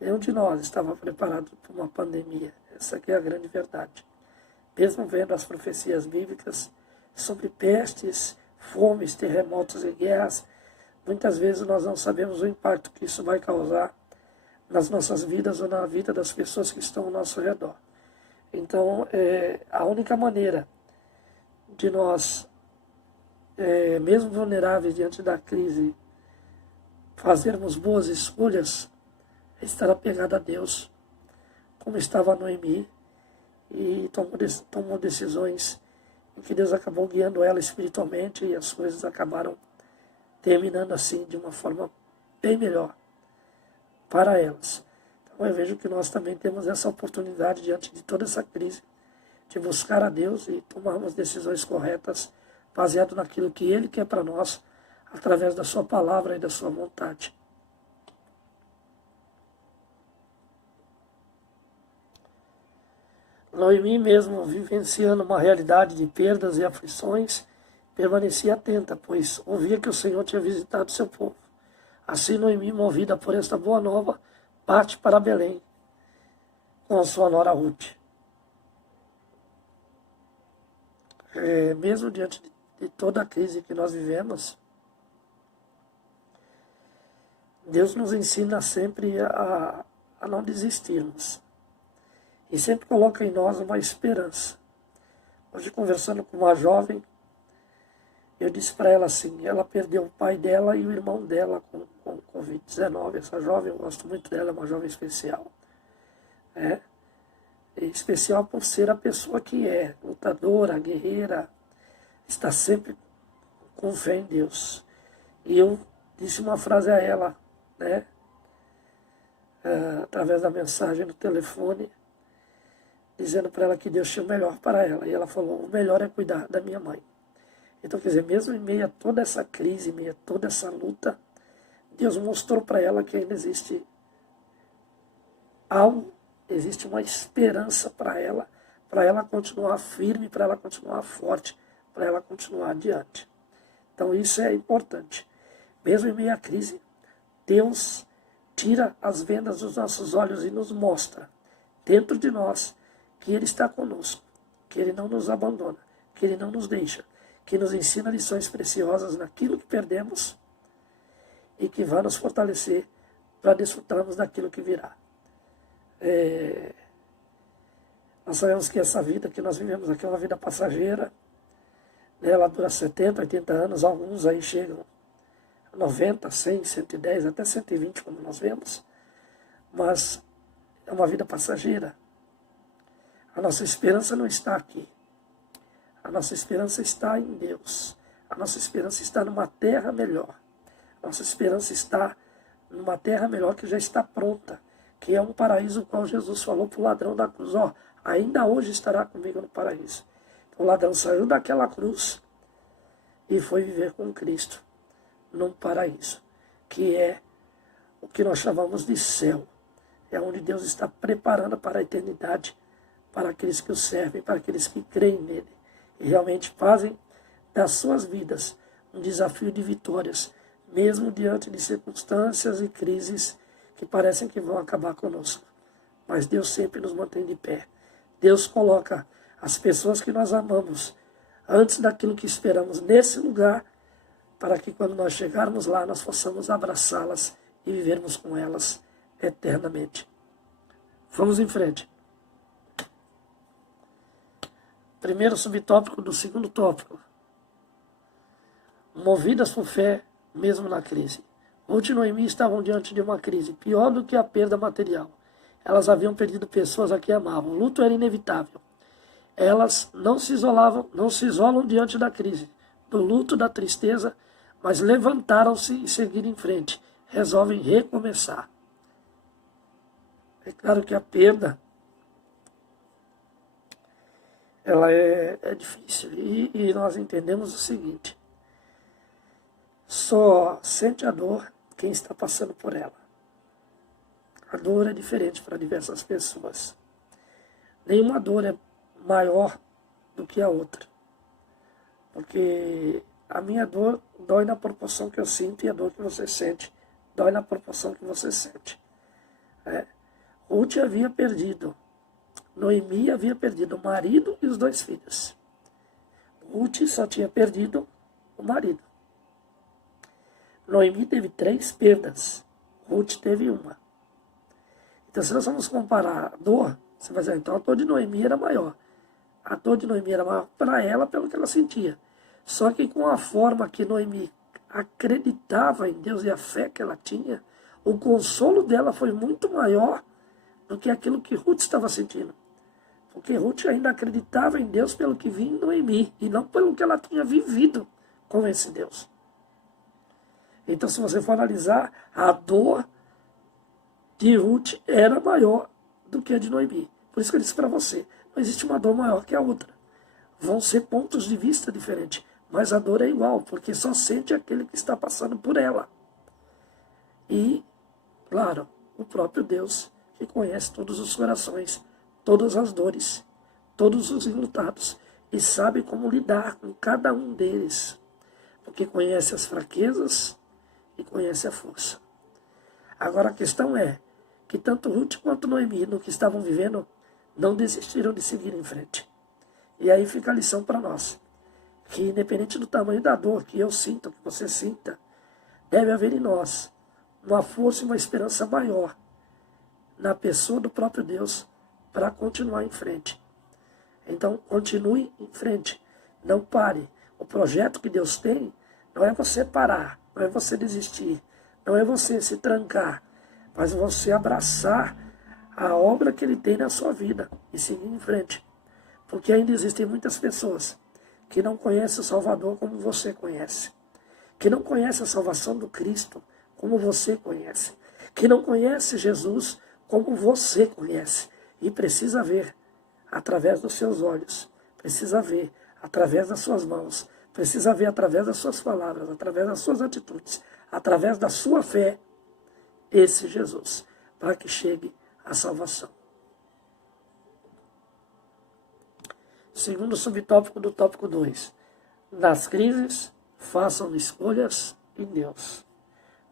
Nenhum de nós estava preparado para uma pandemia. Essa aqui é a grande verdade. Mesmo vendo as profecias bíblicas sobre pestes, fomes, terremotos e guerras, muitas vezes nós não sabemos o impacto que isso vai causar nas nossas vidas ou na vida das pessoas que estão ao nosso redor. Então, a única maneira de nós, mesmo vulneráveis diante da crise, fazermos boas escolhas é estar apegado a Deus, como estava Noemi, e tomou decisões em que Deus acabou guiando ela espiritualmente e as coisas acabaram terminando assim de uma forma bem melhor para elas. Então eu vejo que nós também temos essa oportunidade diante de toda essa crise de buscar a Deus e tomarmos decisões corretas baseado naquilo que Ele quer para nós através da sua palavra e da sua vontade. Noemi, mesmo vivenciando uma realidade de perdas e aflições, permanecia atenta, pois ouvia que o Senhor tinha visitado seu povo. Assim, Noemi, movida por esta boa nova, parte para Belém com a sua nora Ruth. Mesmo diante de toda a crise que nós vivemos, Deus nos ensina sempre a não desistirmos. E sempre coloca em nós uma esperança. Hoje, conversando com uma jovem, eu disse para ela assim, ela perdeu o pai dela e o irmão dela com Covid-19. Essa jovem, eu gosto muito dela, é uma jovem especial. Especial por ser a pessoa que é, lutadora, guerreira, está sempre com fé em Deus. E eu disse uma frase a ela, através da mensagem no telefone, dizendo para ela que Deus tinha o melhor para ela. E ela falou, o melhor é cuidar da minha mãe. Então, quer dizer, mesmo em meio a toda essa crise, em meio a toda essa luta, Deus mostrou para ela que ainda existe algo, existe uma esperança para ela continuar firme, para ela continuar forte, para ela continuar adiante. Então, isso é importante. Mesmo em meio à crise, Deus tira as vendas dos nossos olhos e nos mostra, dentro de nós, que Ele está conosco, que Ele não nos abandona, que Ele não nos deixa, que nos ensina lições preciosas naquilo que perdemos e que vai nos fortalecer para desfrutarmos daquilo que virá. Nós sabemos que essa vida que nós vivemos aqui é uma vida passageira, ela dura 70, 80 anos, alguns aí chegam a 90, 100, 110, até 120, como nós vemos, mas é uma vida passageira. A nossa esperança não está aqui. A nossa esperança está em Deus. A nossa esperança está numa terra melhor. A nossa esperança está numa terra melhor que já está pronta, que é um paraíso, o qual Jesus falou para o ladrão da cruz, ainda hoje estará comigo no paraíso. Então, o ladrão saiu daquela cruz e foi viver com Cristo num paraíso, que é o que nós chamamos de céu. É onde Deus está preparando para a eternidade, para aqueles que o servem, para aqueles que creem nele e realmente fazem das suas vidas um desafio de vitórias, mesmo diante de circunstâncias e crises que parecem que vão acabar conosco. Mas Deus sempre nos mantém de pé. Deus coloca as pessoas que nós amamos antes daquilo que esperamos nesse lugar, para que quando nós chegarmos lá, nós possamos abraçá-las e vivermos com elas eternamente. Vamos em frente. Primeiro subtópico do segundo tópico. Movidas por fé, mesmo na crise. Ruth e Noemi estavam diante de uma crise, pior do que a perda material. Elas haviam perdido pessoas a quem amavam. O luto era inevitável. Elas não se isolam diante da crise, do luto, da tristeza, mas levantaram-se e seguiram em frente. Resolvem recomeçar. É claro que a perda ela é difícil. E nós entendemos o seguinte: só sente a dor quem está passando por ela. A dor é diferente para diversas pessoas. Nenhuma dor é maior do que a outra. Porque a minha dor dói na proporção que eu sinto e a dor que você sente dói na proporção que você sente. Ruth havia perdido, Noemi havia perdido o marido e os 2 filhos. Ruth só tinha perdido o marido. Noemi teve 3 perdas, Ruth teve 1. Então, se nós vamos comparar a dor, você vai dizer, então a dor de Noemi era maior. A dor de Noemi era maior para ela, pelo que ela sentia. Só que com a forma que Noemi acreditava em Deus e a fé que ela tinha, o consolo dela foi muito maior do que aquilo que Ruth estava sentindo. Porque Ruth ainda acreditava em Deus pelo que vinha em Noemi, e não pelo que ela tinha vivido com esse Deus. Então, se você for analisar, a dor de Ruth era maior do que a de Noemi. Por isso que eu disse para você, não existe uma dor maior que a outra. Vão ser pontos de vista diferentes, mas a dor é igual, porque só sente aquele que está passando por ela. E, claro, o próprio Deus, que conhece todos os corações, todas as dores, todos os enlutados, e sabe como lidar com cada um deles, porque conhece as fraquezas e conhece a força. Agora a questão é que tanto Ruth quanto Noemi, no que estavam vivendo, não desistiram de seguir em frente. E aí fica a lição para nós, que independente do tamanho da dor que eu sinto, que você sinta, deve haver em nós uma força e uma esperança maior na pessoa do próprio Deus para continuar em frente. Então, continue em frente, não pare. O projeto que Deus tem não é você parar, não é você desistir, não é você se trancar, mas você abraçar a obra que Ele tem na sua vida e seguir em frente. Porque ainda existem muitas pessoas que não conhecem o Salvador como você conhece, que não conhecem a salvação do Cristo como você conhece, que não conhece Jesus como você conhece, e precisa ver através dos seus olhos, precisa ver através das suas mãos, precisa ver através das suas palavras, através das suas atitudes, através da sua fé, esse Jesus, para que chegue à salvação. Segundo subtópico do tópico 2, nas crises, façam escolhas em Deus.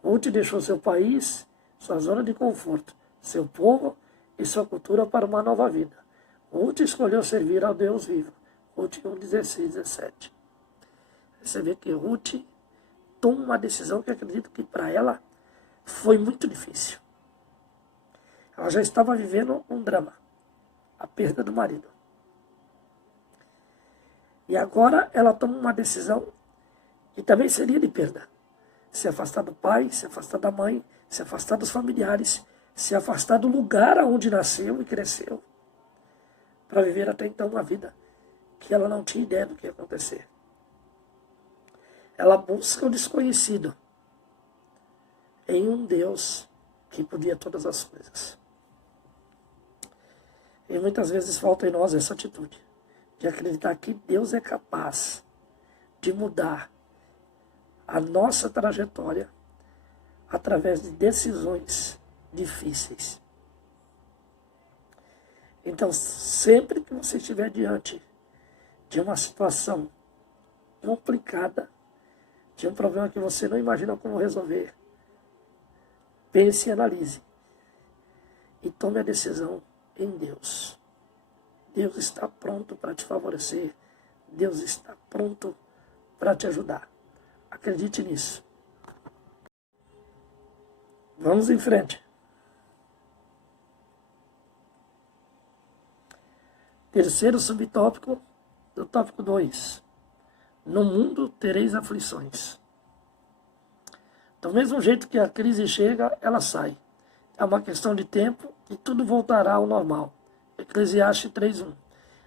Ruth deixou seu país, sua zona de conforto, seu povo e sua cultura para uma nova vida. Ruth escolheu servir ao Deus vivo. Ruth 1, 16, 17. Você vê que Ruth toma uma decisão que acredito que para ela foi muito difícil. Ela já estava vivendo um drama, a perda do marido. E agora ela toma uma decisão que também seria de perda. Se afastar do pai, se afastar da mãe, se afastar dos familiares, se afastar do lugar onde nasceu e cresceu, para viver até então uma vida que ela não tinha ideia do que ia acontecer. Ela busca o desconhecido em um Deus que podia todas as coisas. E muitas vezes falta em nós essa atitude, de acreditar que Deus é capaz de mudar a nossa trajetória através de decisões difíceis. Então, sempre que você estiver diante de uma situação complicada, de um problema que você não imagina como resolver, pense e analise e tome a decisão em Deus. Deus está pronto para te favorecer. Deus está pronto para te ajudar. Acredite nisso. Vamos em frente. Terceiro subtópico do tópico 2. No mundo tereis aflições. Do mesmo jeito que a crise chega, ela sai. É uma questão de tempo e tudo voltará ao normal. Eclesiastes 3:1.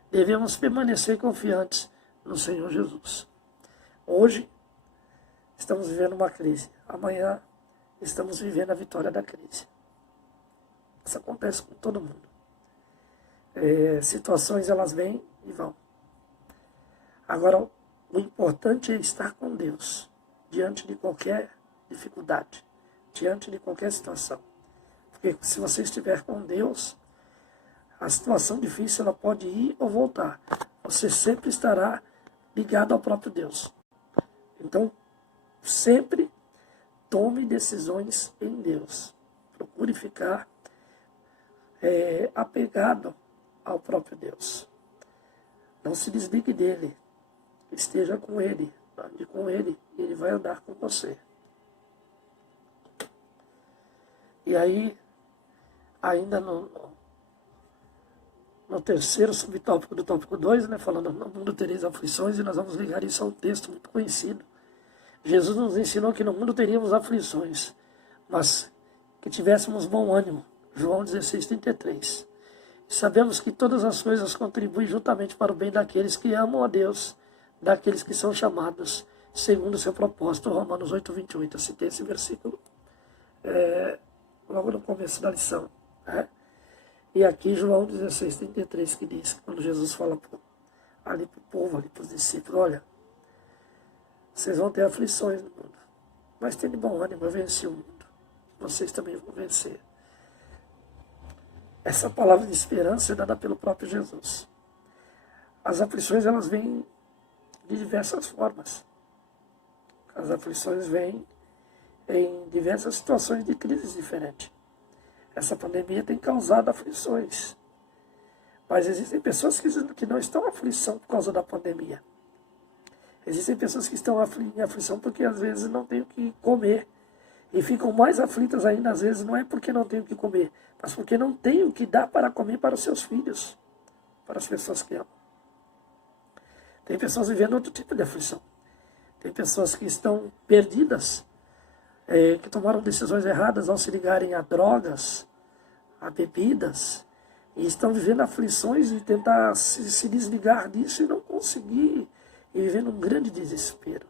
Devemos permanecer confiantes no Senhor Jesus. Hoje, estamos vivendo uma crise. Amanhã, estamos vivendo a vitória da crise. Isso acontece com todo mundo. Situações, elas vêm e vão. Agora, o importante é estar com Deus diante de qualquer dificuldade, diante de qualquer situação. Porque se você estiver com Deus, a situação difícil ela pode ir ou voltar. Você sempre estará ligado ao próprio Deus. Então, sempre tome decisões em Deus. Procure ficar apegado ao próprio Deus. Não se desligue dele. Esteja com ele. Ande com ele. E ele vai andar com você. E aí, ainda no terceiro subtópico do tópico 2, né, falando no mundo tereis aflições, e nós vamos ligar isso a um texto muito conhecido. Jesus nos ensinou que no mundo teríamos aflições, mas que tivéssemos bom ânimo. João 16:33. Sabemos que todas as coisas contribuem juntamente para o bem daqueles que amam a Deus, daqueles que são chamados segundo o seu propósito. Romanos 8:28. Eu citei esse versículo logo no começo da lição. Né? E aqui João 16:33 que diz, quando Jesus fala ali para o povo, ali para os discípulos, olha, vocês vão ter aflições no mundo, mas tenham bom ânimo, eu venci o mundo. Vocês também vão vencer. Essa palavra de esperança é dada pelo próprio Jesus. As aflições, elas vêm de diversas formas. As aflições vêm em diversas situações de crises diferentes. Essa pandemia tem causado aflições. Mas existem pessoas que não estão em aflição por causa da pandemia. Existem pessoas que estão em aflição porque às vezes não têm o que comer. E ficam mais aflitas ainda, às vezes, não é porque não têm o que comer, mas porque não têm o que dar para comer para os seus filhos, para as pessoas que amam. Tem pessoas vivendo outro tipo de aflição. Tem pessoas que estão perdidas, que tomaram decisões erradas ao se ligarem a drogas, a bebidas, e estão vivendo aflições e tentar se desligar disso e não conseguir, e vivendo um grande desespero.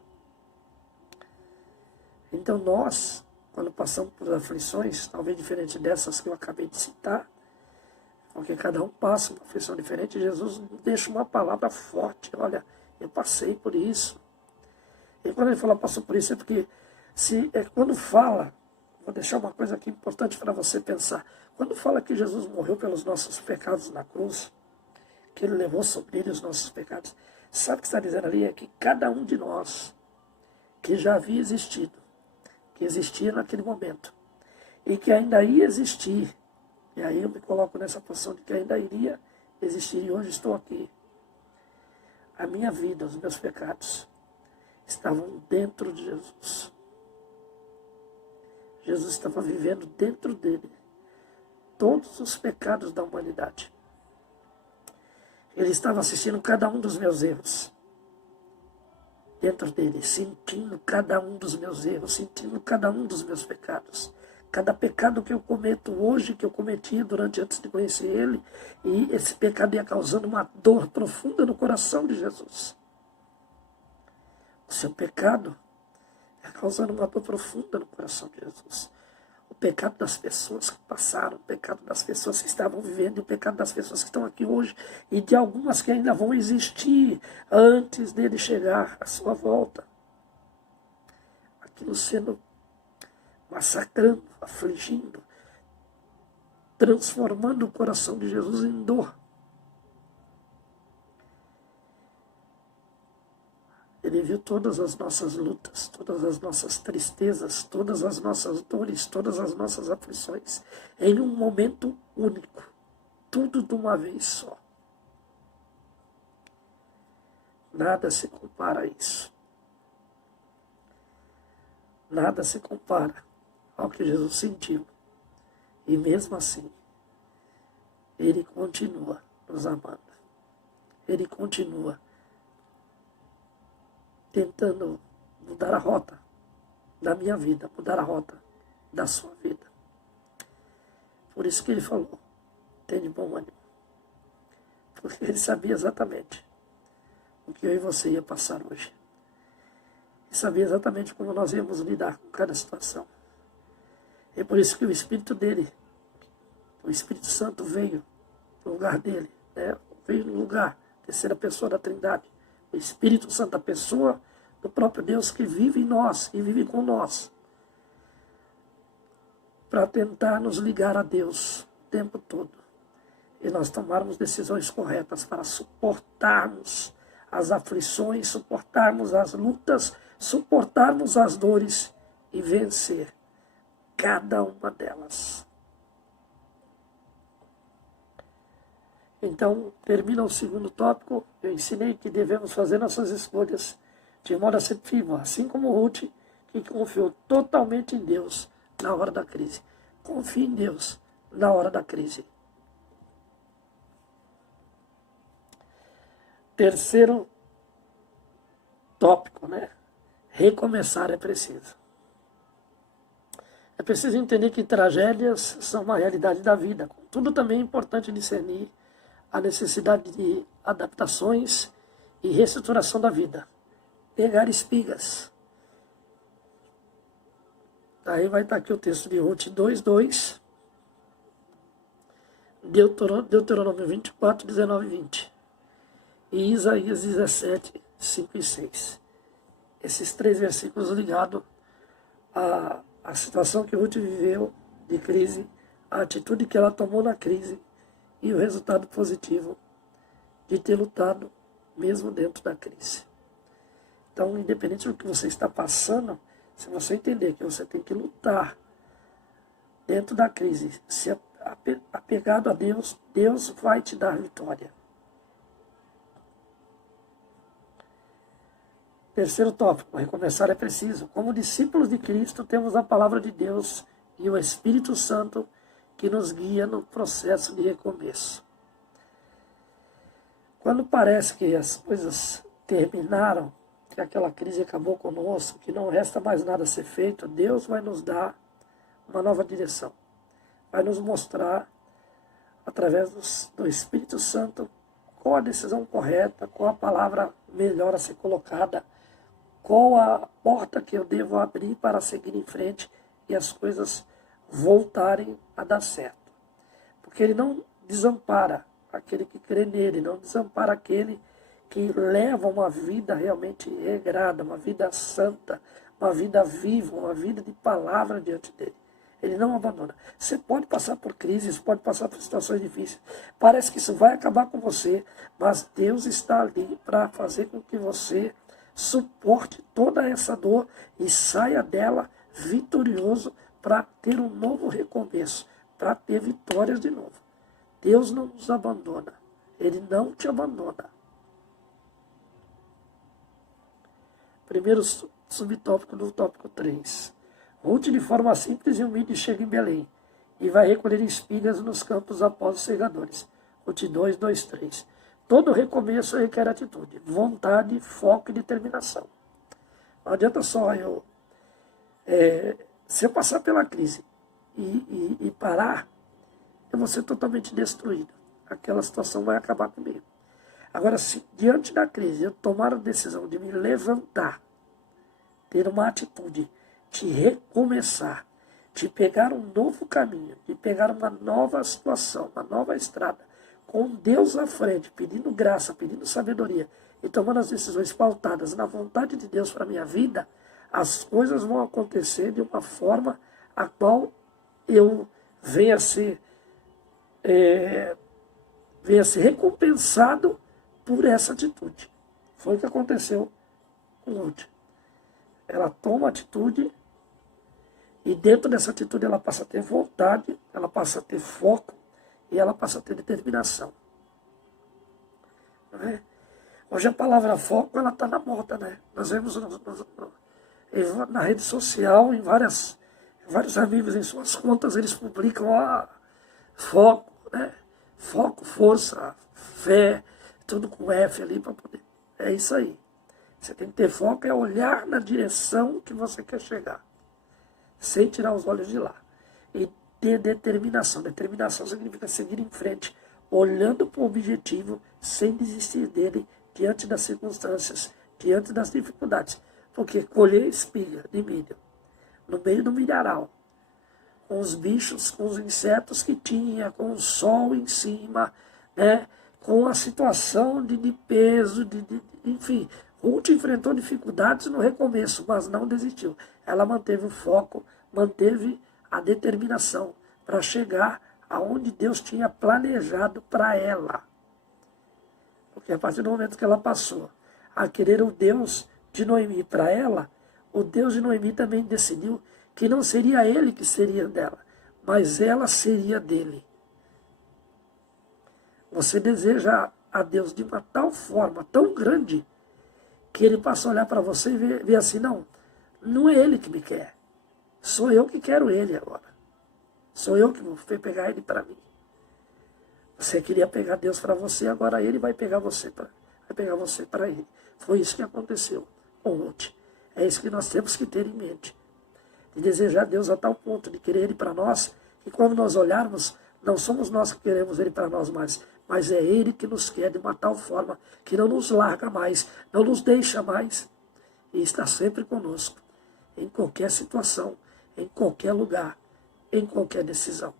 Então nós, quando passamos por aflições, talvez diferente dessas que eu acabei de citar, porque cada um passa uma aflição diferente, Jesus deixa uma palavra forte. Olha, eu passei por isso. E quando ele fala passou por isso, é porque quando fala, vou deixar uma coisa aqui importante para você pensar. Quando fala que Jesus morreu pelos nossos pecados na cruz, que ele levou sobre ele os nossos pecados, sabe o que está dizendo ali? É que cada um de nós que já havia existido, que existia naquele momento, e que ainda ia existir, e aí eu me coloco nessa posição de que ainda iria existir, e hoje estou aqui. A minha vida, os meus pecados, estavam dentro de Jesus. Jesus estava vivendo dentro dele todos os pecados da humanidade. Ele estava assistindo cada um dos meus erros dentro dele, sentindo cada um dos meus erros, sentindo cada um dos meus pecados. Cada pecado que eu cometo hoje, que eu cometi antes de conhecer ele, e esse pecado ia causando uma dor profunda no coração de Jesus. O seu pecado ia causando uma dor profunda no coração de Jesus. O pecado das pessoas que passaram, o pecado das pessoas que estavam vivendo, e o pecado das pessoas que estão aqui hoje, e de algumas que ainda vão existir antes dele chegar à sua volta. Aquilo sendo massacrando, afligindo, transformando o coração de Jesus em dor. Ele viu todas as nossas lutas, todas as nossas tristezas, todas as nossas dores, todas as nossas aflições, em um momento único, tudo de uma vez só. Nada se compara a isso. Nada se compara ao que Jesus sentiu. E mesmo assim, ele continua nos amando. Ele continua tentando mudar a rota da minha vida, mudar a rota da sua vida. Por isso que ele falou, tenha bom ânimo. Porque ele sabia exatamente o que eu e você ia passar hoje. E sabia exatamente como nós íamos lidar com cada situação. É por isso que o Espírito dele, o Espírito Santo veio no lugar dele, né? Veio no lugar, terceira pessoa da Trindade. O Espírito Santo, a pessoa do próprio Deus que vive em nós e vive com nós, para tentar nos ligar a Deus o tempo todo. E nós tomarmos decisões corretas para suportarmos as aflições, suportarmos as lutas, suportarmos as dores e vencer cada uma delas. Então, termina o segundo tópico. Eu ensinei que devemos fazer nossas escolhas de modo assertivo, assim como Ruth, que confiou totalmente em Deus na hora da crise. Confie em Deus na hora da crise. Terceiro tópico, né? Recomeçar é preciso. É preciso entender que tragédias são uma realidade da vida. Contudo, também é importante discernir a necessidade de adaptações e reestruturação da vida. Pegar espigas. Aí vai estar aqui o texto de Ruth 2:2, Deuteronômio 24, 19 e 20. E Isaías 17, 5 e 6. Esses 3 versículos ligados à situação que Ruth viveu de crise, a atitude que ela tomou na crise e o resultado positivo de ter lutado mesmo dentro da crise. Então, independente do que você está passando, se você entender que você tem que lutar dentro da crise, se apegado a Deus, Deus vai te dar vitória. Terceiro tópico, recomeçar é preciso. Como discípulos de Cristo, temos a palavra de Deus e o Espírito Santo que nos guia no processo de recomeço. Quando parece que as coisas terminaram, que aquela crise acabou conosco, que não resta mais nada a ser feito, Deus vai nos dar uma nova direção. Vai nos mostrar, através do Espírito Santo, qual a decisão correta, qual a palavra melhor a ser colocada, qual a porta que eu devo abrir para seguir em frente e as coisas voltarem a dar certo. Porque Ele não desampara aquele que crê nele, não desampara aquele que leva uma vida realmente regrada, uma vida santa, uma vida viva, uma vida de palavra diante dele. Ele não abandona. Você pode passar por crises, pode passar por situações difíceis. Parece que isso vai acabar com você, mas Deus está ali para fazer com que você suporte toda essa dor e saia dela vitorioso para ter um novo recomeço, para ter vitórias de novo. Deus não nos abandona. Ele não te abandona. Primeiro subtópico do tópico 3. Ruth, de forma simples e humilde, chega em Belém e vai recolher espigas nos campos após os segadores. Ruth 2, 3. Todo recomeço requer atitude, vontade, foco e determinação. Não adianta só se eu passar pela crise e parar, eu vou ser totalmente destruído. Aquela situação vai acabar comigo. Agora, se diante da crise eu tomar a decisão de me levantar, ter uma atitude de recomeçar, de pegar um novo caminho, de pegar uma nova situação, uma nova estrada, com Deus à frente, pedindo graça, pedindo sabedoria e tomando as decisões pautadas na vontade de Deus para a minha vida, as coisas vão acontecer de uma forma a qual eu venha a ser recompensado por essa atitude. Foi o que aconteceu com Ruth. Ela toma atitude e dentro dessa atitude ela passa a ter vontade, ela passa a ter foco e ela passa a ter determinação. Não é? Hoje a palavra foco ela está na moda, né? Nós vemos na rede social, em vários amigos em suas contas, eles publicam foco, né? Foco, força, fé, tudo com F ali para poder. É isso aí. Você tem que ter foco, é olhar na direção que você quer chegar, sem tirar os olhos de lá. E ter determinação. Determinação significa seguir em frente, olhando para o objetivo, sem desistir dele diante das circunstâncias, diante das dificuldades. Porque colher espiga de milho no meio do milharal, com os bichos, com os insetos que tinha, com o sol em cima, né? Com a situação de peso, enfim. Ruth enfrentou dificuldades no recomeço, mas não desistiu. Ela manteve o foco, manteve a determinação para chegar aonde Deus tinha planejado para ela. Porque a partir do momento que ela passou a querer o Deus de Noemi para ela, o Deus de Noemi também decidiu que não seria ele que seria dela, mas ela seria dele. Você deseja a Deus de uma tal forma, tão grande, que ele passa a olhar para você e ver assim, não é ele que me quer. Sou eu que quero ele agora. Sou eu que vou pegar ele para mim. Você queria pegar Deus para você, agora ele vai pegar você para ele. Foi isso que aconteceu com Ruth. É isso que nós temos que ter em mente. De desejar Deus a tal ponto, de querer ele para nós, que quando nós olharmos, não somos nós que queremos ele para nós mais, mas é ele que nos quer de uma tal forma que não nos larga mais, não nos deixa mais, e está sempre conosco, em qualquer situação, em qualquer lugar, em qualquer decisão.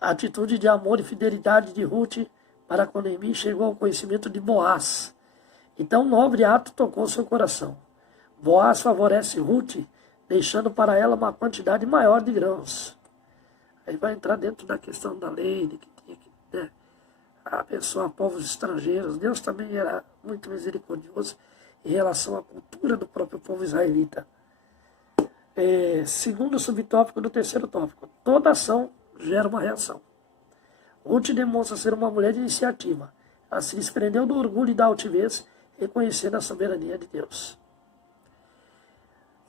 A atitude de amor e fidelidade de Ruth para com Noemi chegou ao conhecimento de Boaz. Então, nobre ato tocou seu coração. Boaz favorece Ruth, deixando para ela uma quantidade maior de grãos. Aí vai entrar dentro da questão da lei, de que tinha que abençoar povos estrangeiros. Deus também era muito misericordioso em relação à cultura do próprio povo israelita. Segundo subtópico do terceiro tópico, toda ação gera uma reação. Ruth demonstra ser uma mulher de iniciativa. Ela se desprendeu do orgulho e da altivez, reconhecendo a soberania de Deus.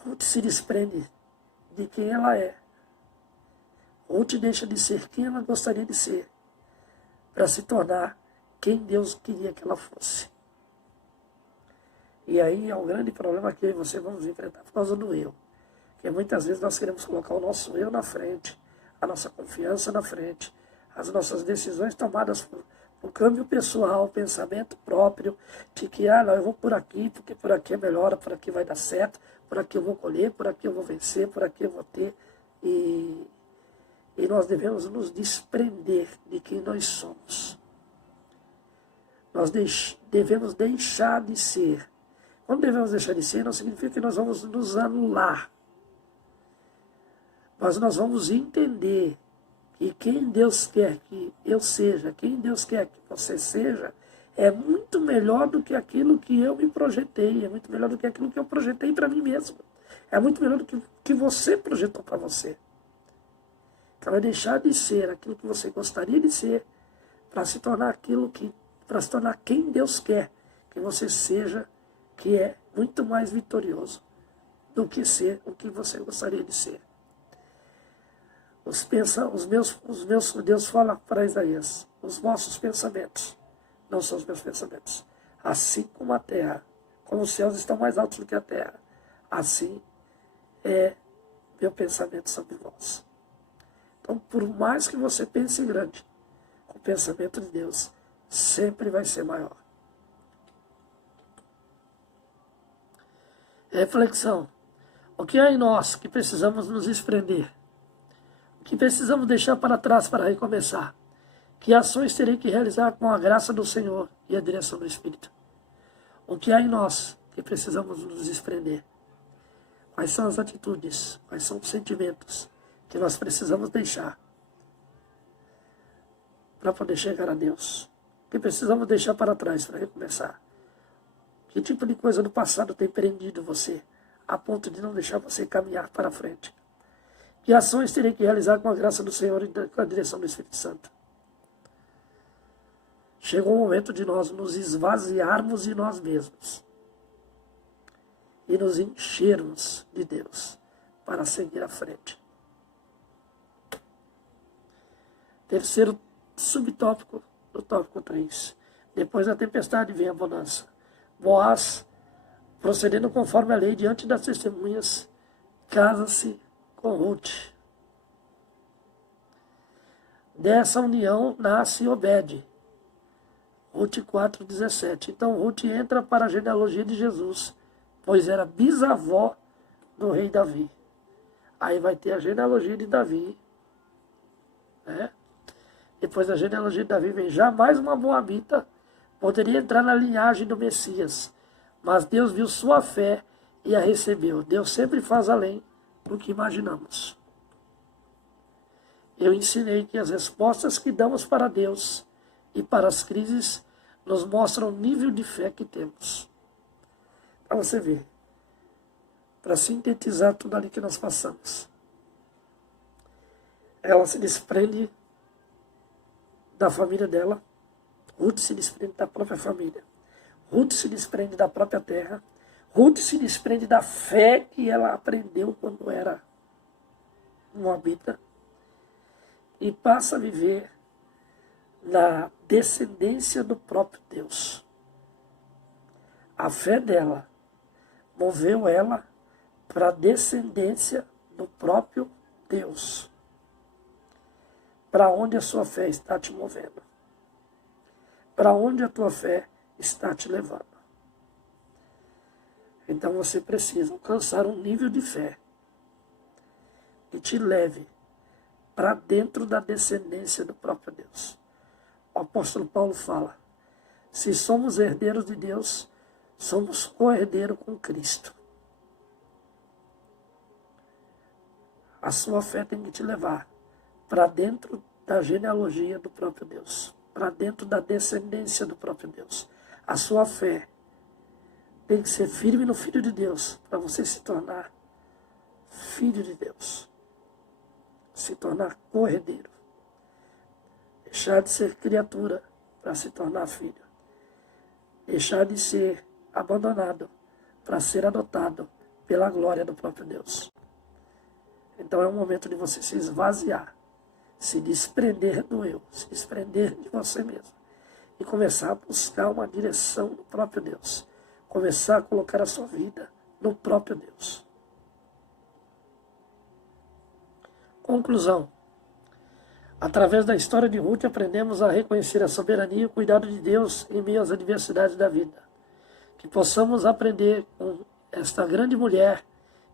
Ruth se desprende de quem ela é. Ruth deixa de ser quem ela gostaria de ser, para se tornar quem Deus queria que ela fosse. E aí é um grande problema que eu e você vamos enfrentar por causa do eu. Porque muitas vezes nós queremos colocar o nosso eu na frente, a nossa confiança na frente, as nossas decisões tomadas por câmbio pessoal, pensamento próprio, de que, não, eu vou por aqui, porque por aqui é melhor, por aqui vai dar certo, por aqui eu vou colher, por aqui eu vou vencer, por aqui eu vou ter. E nós devemos nos desprender de quem nós somos. Nós devemos deixar de ser. Quando devemos deixar de ser, não significa que nós vamos nos anular. Mas nós vamos entender que quem Deus quer que eu seja, quem Deus quer que você seja, é muito melhor do que aquilo que eu me projetei, é muito melhor do que aquilo que eu projetei para mim mesmo. É muito melhor do que você projetou para você. Então é deixar de ser aquilo que você gostaria de ser para se tornar para se tornar quem Deus quer que você seja, que é muito mais vitorioso do que ser o que você gostaria de ser. Deus fala para Isaías, os vossos pensamentos não são os meus pensamentos. Assim como a terra, como os céus estão mais altos do que a terra, assim é meu pensamento sobre vós. Então, por mais que você pense grande, o pensamento de Deus sempre vai ser maior. Reflexão. O que há em nós que precisamos nos desprender? O que precisamos deixar para trás para recomeçar? Que ações terei que realizar com a graça do Senhor e a direção do Espírito? O que há em nós que precisamos nos desprender? Quais são as atitudes? Quais são os sentimentos que nós precisamos deixar para poder chegar a Deus? O que precisamos deixar para trás para recomeçar? Que tipo de coisa do passado tem prendido você, a ponto de não deixar você caminhar para frente? Que ações terei que realizar com a graça do Senhor e com a direção do Espírito Santo? Chegou o momento de nós nos esvaziarmos de nós mesmos e nos enchermos de Deus para seguir à frente. Terceiro subtópico do tópico 3. Depois da tempestade vem a bonança. Boaz, procedendo conforme a lei diante das testemunhas, casa-se com Ruth. Dessa união nasce Obed. Ruth 4,17. Então Ruth entra para a genealogia de Jesus, pois era bisavó do rei Davi. Aí vai ter a genealogia de Davi, né? Depois da genealogia de Davi vem jamais uma moabita poderia entrar na linhagem do Messias, mas Deus viu sua fé e a recebeu. Deus sempre faz além do que imaginamos. Eu ensinei que as respostas que damos para Deus e para as crises nos mostra o nível de fé que temos. Para você ver, para sintetizar tudo ali que nós passamos. Ela se desprende da família dela, Ruth se desprende da própria família, Ruth se desprende da própria terra, Ruth se desprende da fé que ela aprendeu quando era moabita e passa a viver na descendência do próprio Deus. A fé dela moveu ela para a descendência do próprio Deus. Para onde a sua fé está te movendo? Para onde a tua fé está te levando? Então você precisa alcançar um nível de fé que te leve para dentro da descendência do próprio Deus. O apóstolo Paulo fala, se somos herdeiros de Deus, somos co-herdeiros com Cristo. A sua fé tem que te levar para dentro da genealogia do próprio Deus, para dentro da descendência do próprio Deus. A sua fé tem que ser firme no Filho de Deus, para você se tornar filho de Deus, se tornar co-herdeiro, deixar de ser criatura para se tornar filho, deixar de ser abandonado para ser adotado pela glória do próprio Deus. Então é um momento de você se esvaziar, se desprender do eu, se desprender de você mesmo e começar a buscar uma direção do próprio Deus, começar a colocar a sua vida no próprio Deus. Conclusão. Através da história de Ruth aprendemos a reconhecer a soberania e o cuidado de Deus em meio às adversidades da vida. Que possamos aprender com esta grande mulher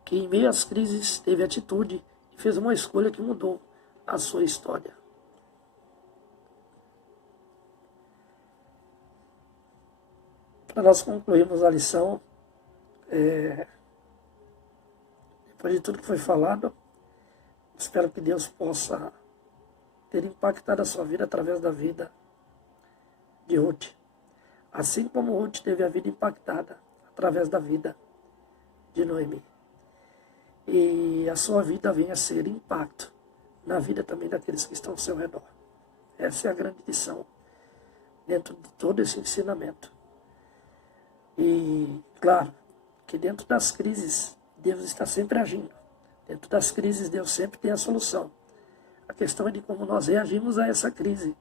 que em meio às crises teve atitude e fez uma escolha que mudou a sua história. Para nós concluirmos a lição, depois de tudo que foi falado, espero que Deus possa ter impactado a sua vida através da vida de Ruth. Assim como Ruth teve a vida impactada através da vida de Noemi. E a sua vida venha a ser impacto na vida também daqueles que estão ao seu redor. Essa é a grande lição dentro de todo esse ensinamento. E, claro, que dentro das crises, Deus está sempre agindo. Dentro das crises, Deus sempre tem a solução. A questão é de como nós reagimos a essa crise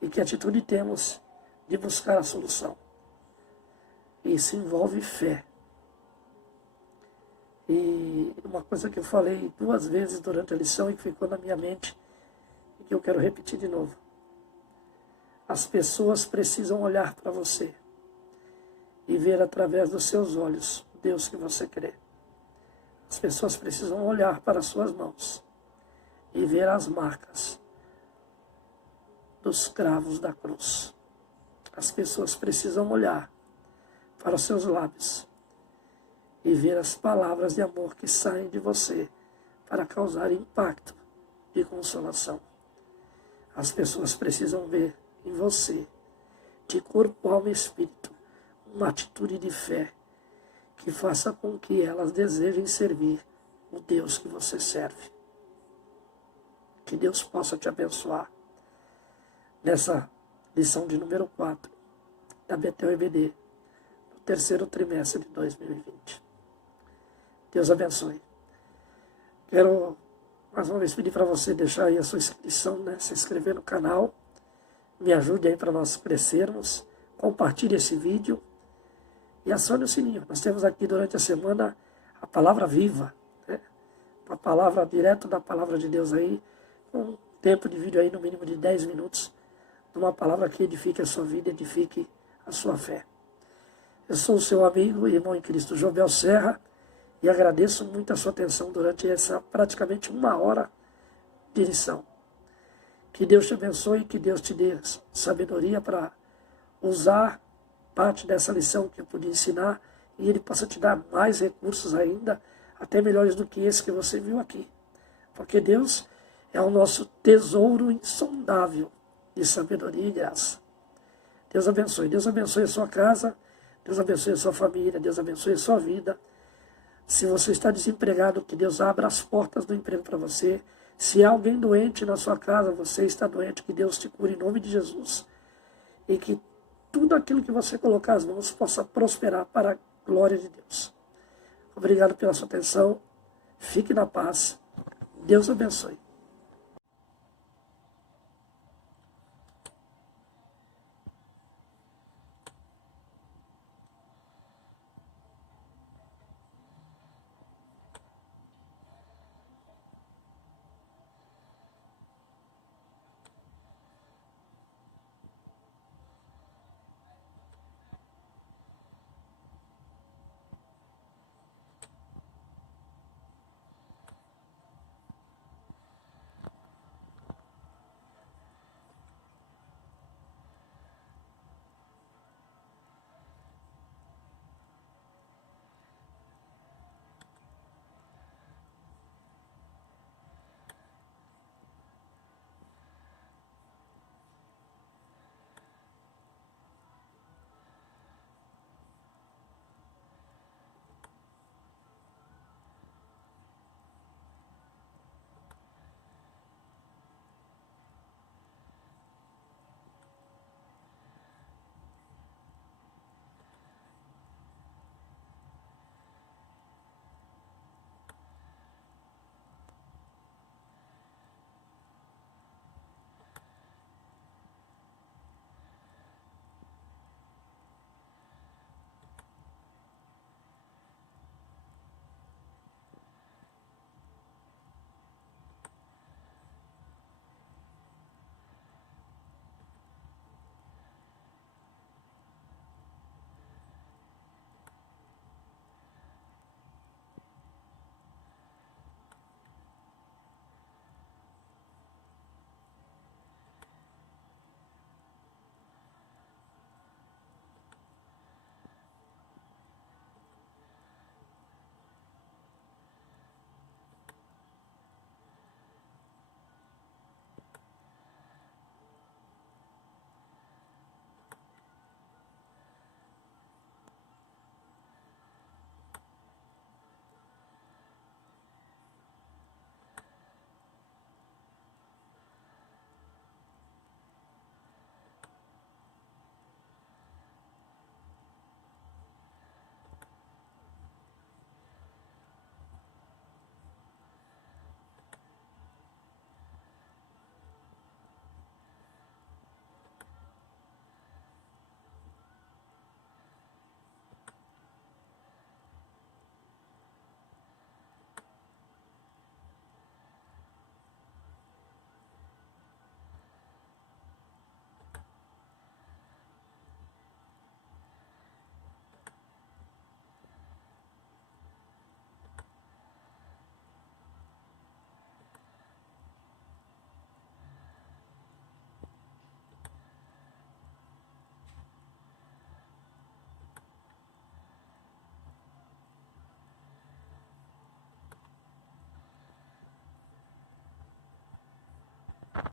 e que atitude temos de buscar a solução. Isso envolve fé. E uma coisa que eu falei 2 vezes durante a lição e que ficou na minha mente e que eu quero repetir de novo. As pessoas precisam olhar para você e ver através dos seus olhos o Deus que você crê. As pessoas precisam olhar para as suas mãos e ver as marcas dos cravos da cruz. As pessoas precisam olhar para os seus lábios e ver as palavras de amor que saem de você para causar impacto de consolação. As pessoas precisam ver em você, de corpo, alma e espírito, uma atitude de fé que faça com que elas desejem servir o Deus que você serve. Que Deus possa te abençoar nessa lição de número 4 da Betel EBD, no 3º trimestre de 2020. Deus abençoe. Quero mais uma vez pedir para você deixar aí a sua inscrição, né? Se inscrever no canal. Me ajude aí para nós crescermos. Compartilhe esse vídeo e acione o sininho. Nós temos aqui durante a semana a palavra viva, né? Uma palavra direto da palavra de Deus aí, com um tempo de vídeo aí no mínimo de 10 minutos, de uma palavra que edifique a sua vida, edifique a sua fé. Eu sou o seu amigo e irmão em Cristo, Jobel Serra, e agradeço muito a sua atenção durante essa praticamente 1 hora de lição. Que Deus te abençoe, que Deus te dê sabedoria para usar parte dessa lição que eu pude ensinar e Ele possa te dar mais recursos ainda, até melhores do que esse que você viu aqui. Porque Deus é o nosso tesouro insondável de sabedoria e graça. Deus abençoe. Deus abençoe a sua casa, Deus abençoe a sua família, Deus abençoe a sua vida. Se você está desempregado, que Deus abra as portas do emprego para você. Se há alguém doente na sua casa, você está doente, que Deus te cure em nome de Jesus. E que tudo aquilo que você colocar as mãos possa prosperar para a glória de Deus. Obrigado pela sua atenção. Fique na paz. Deus abençoe.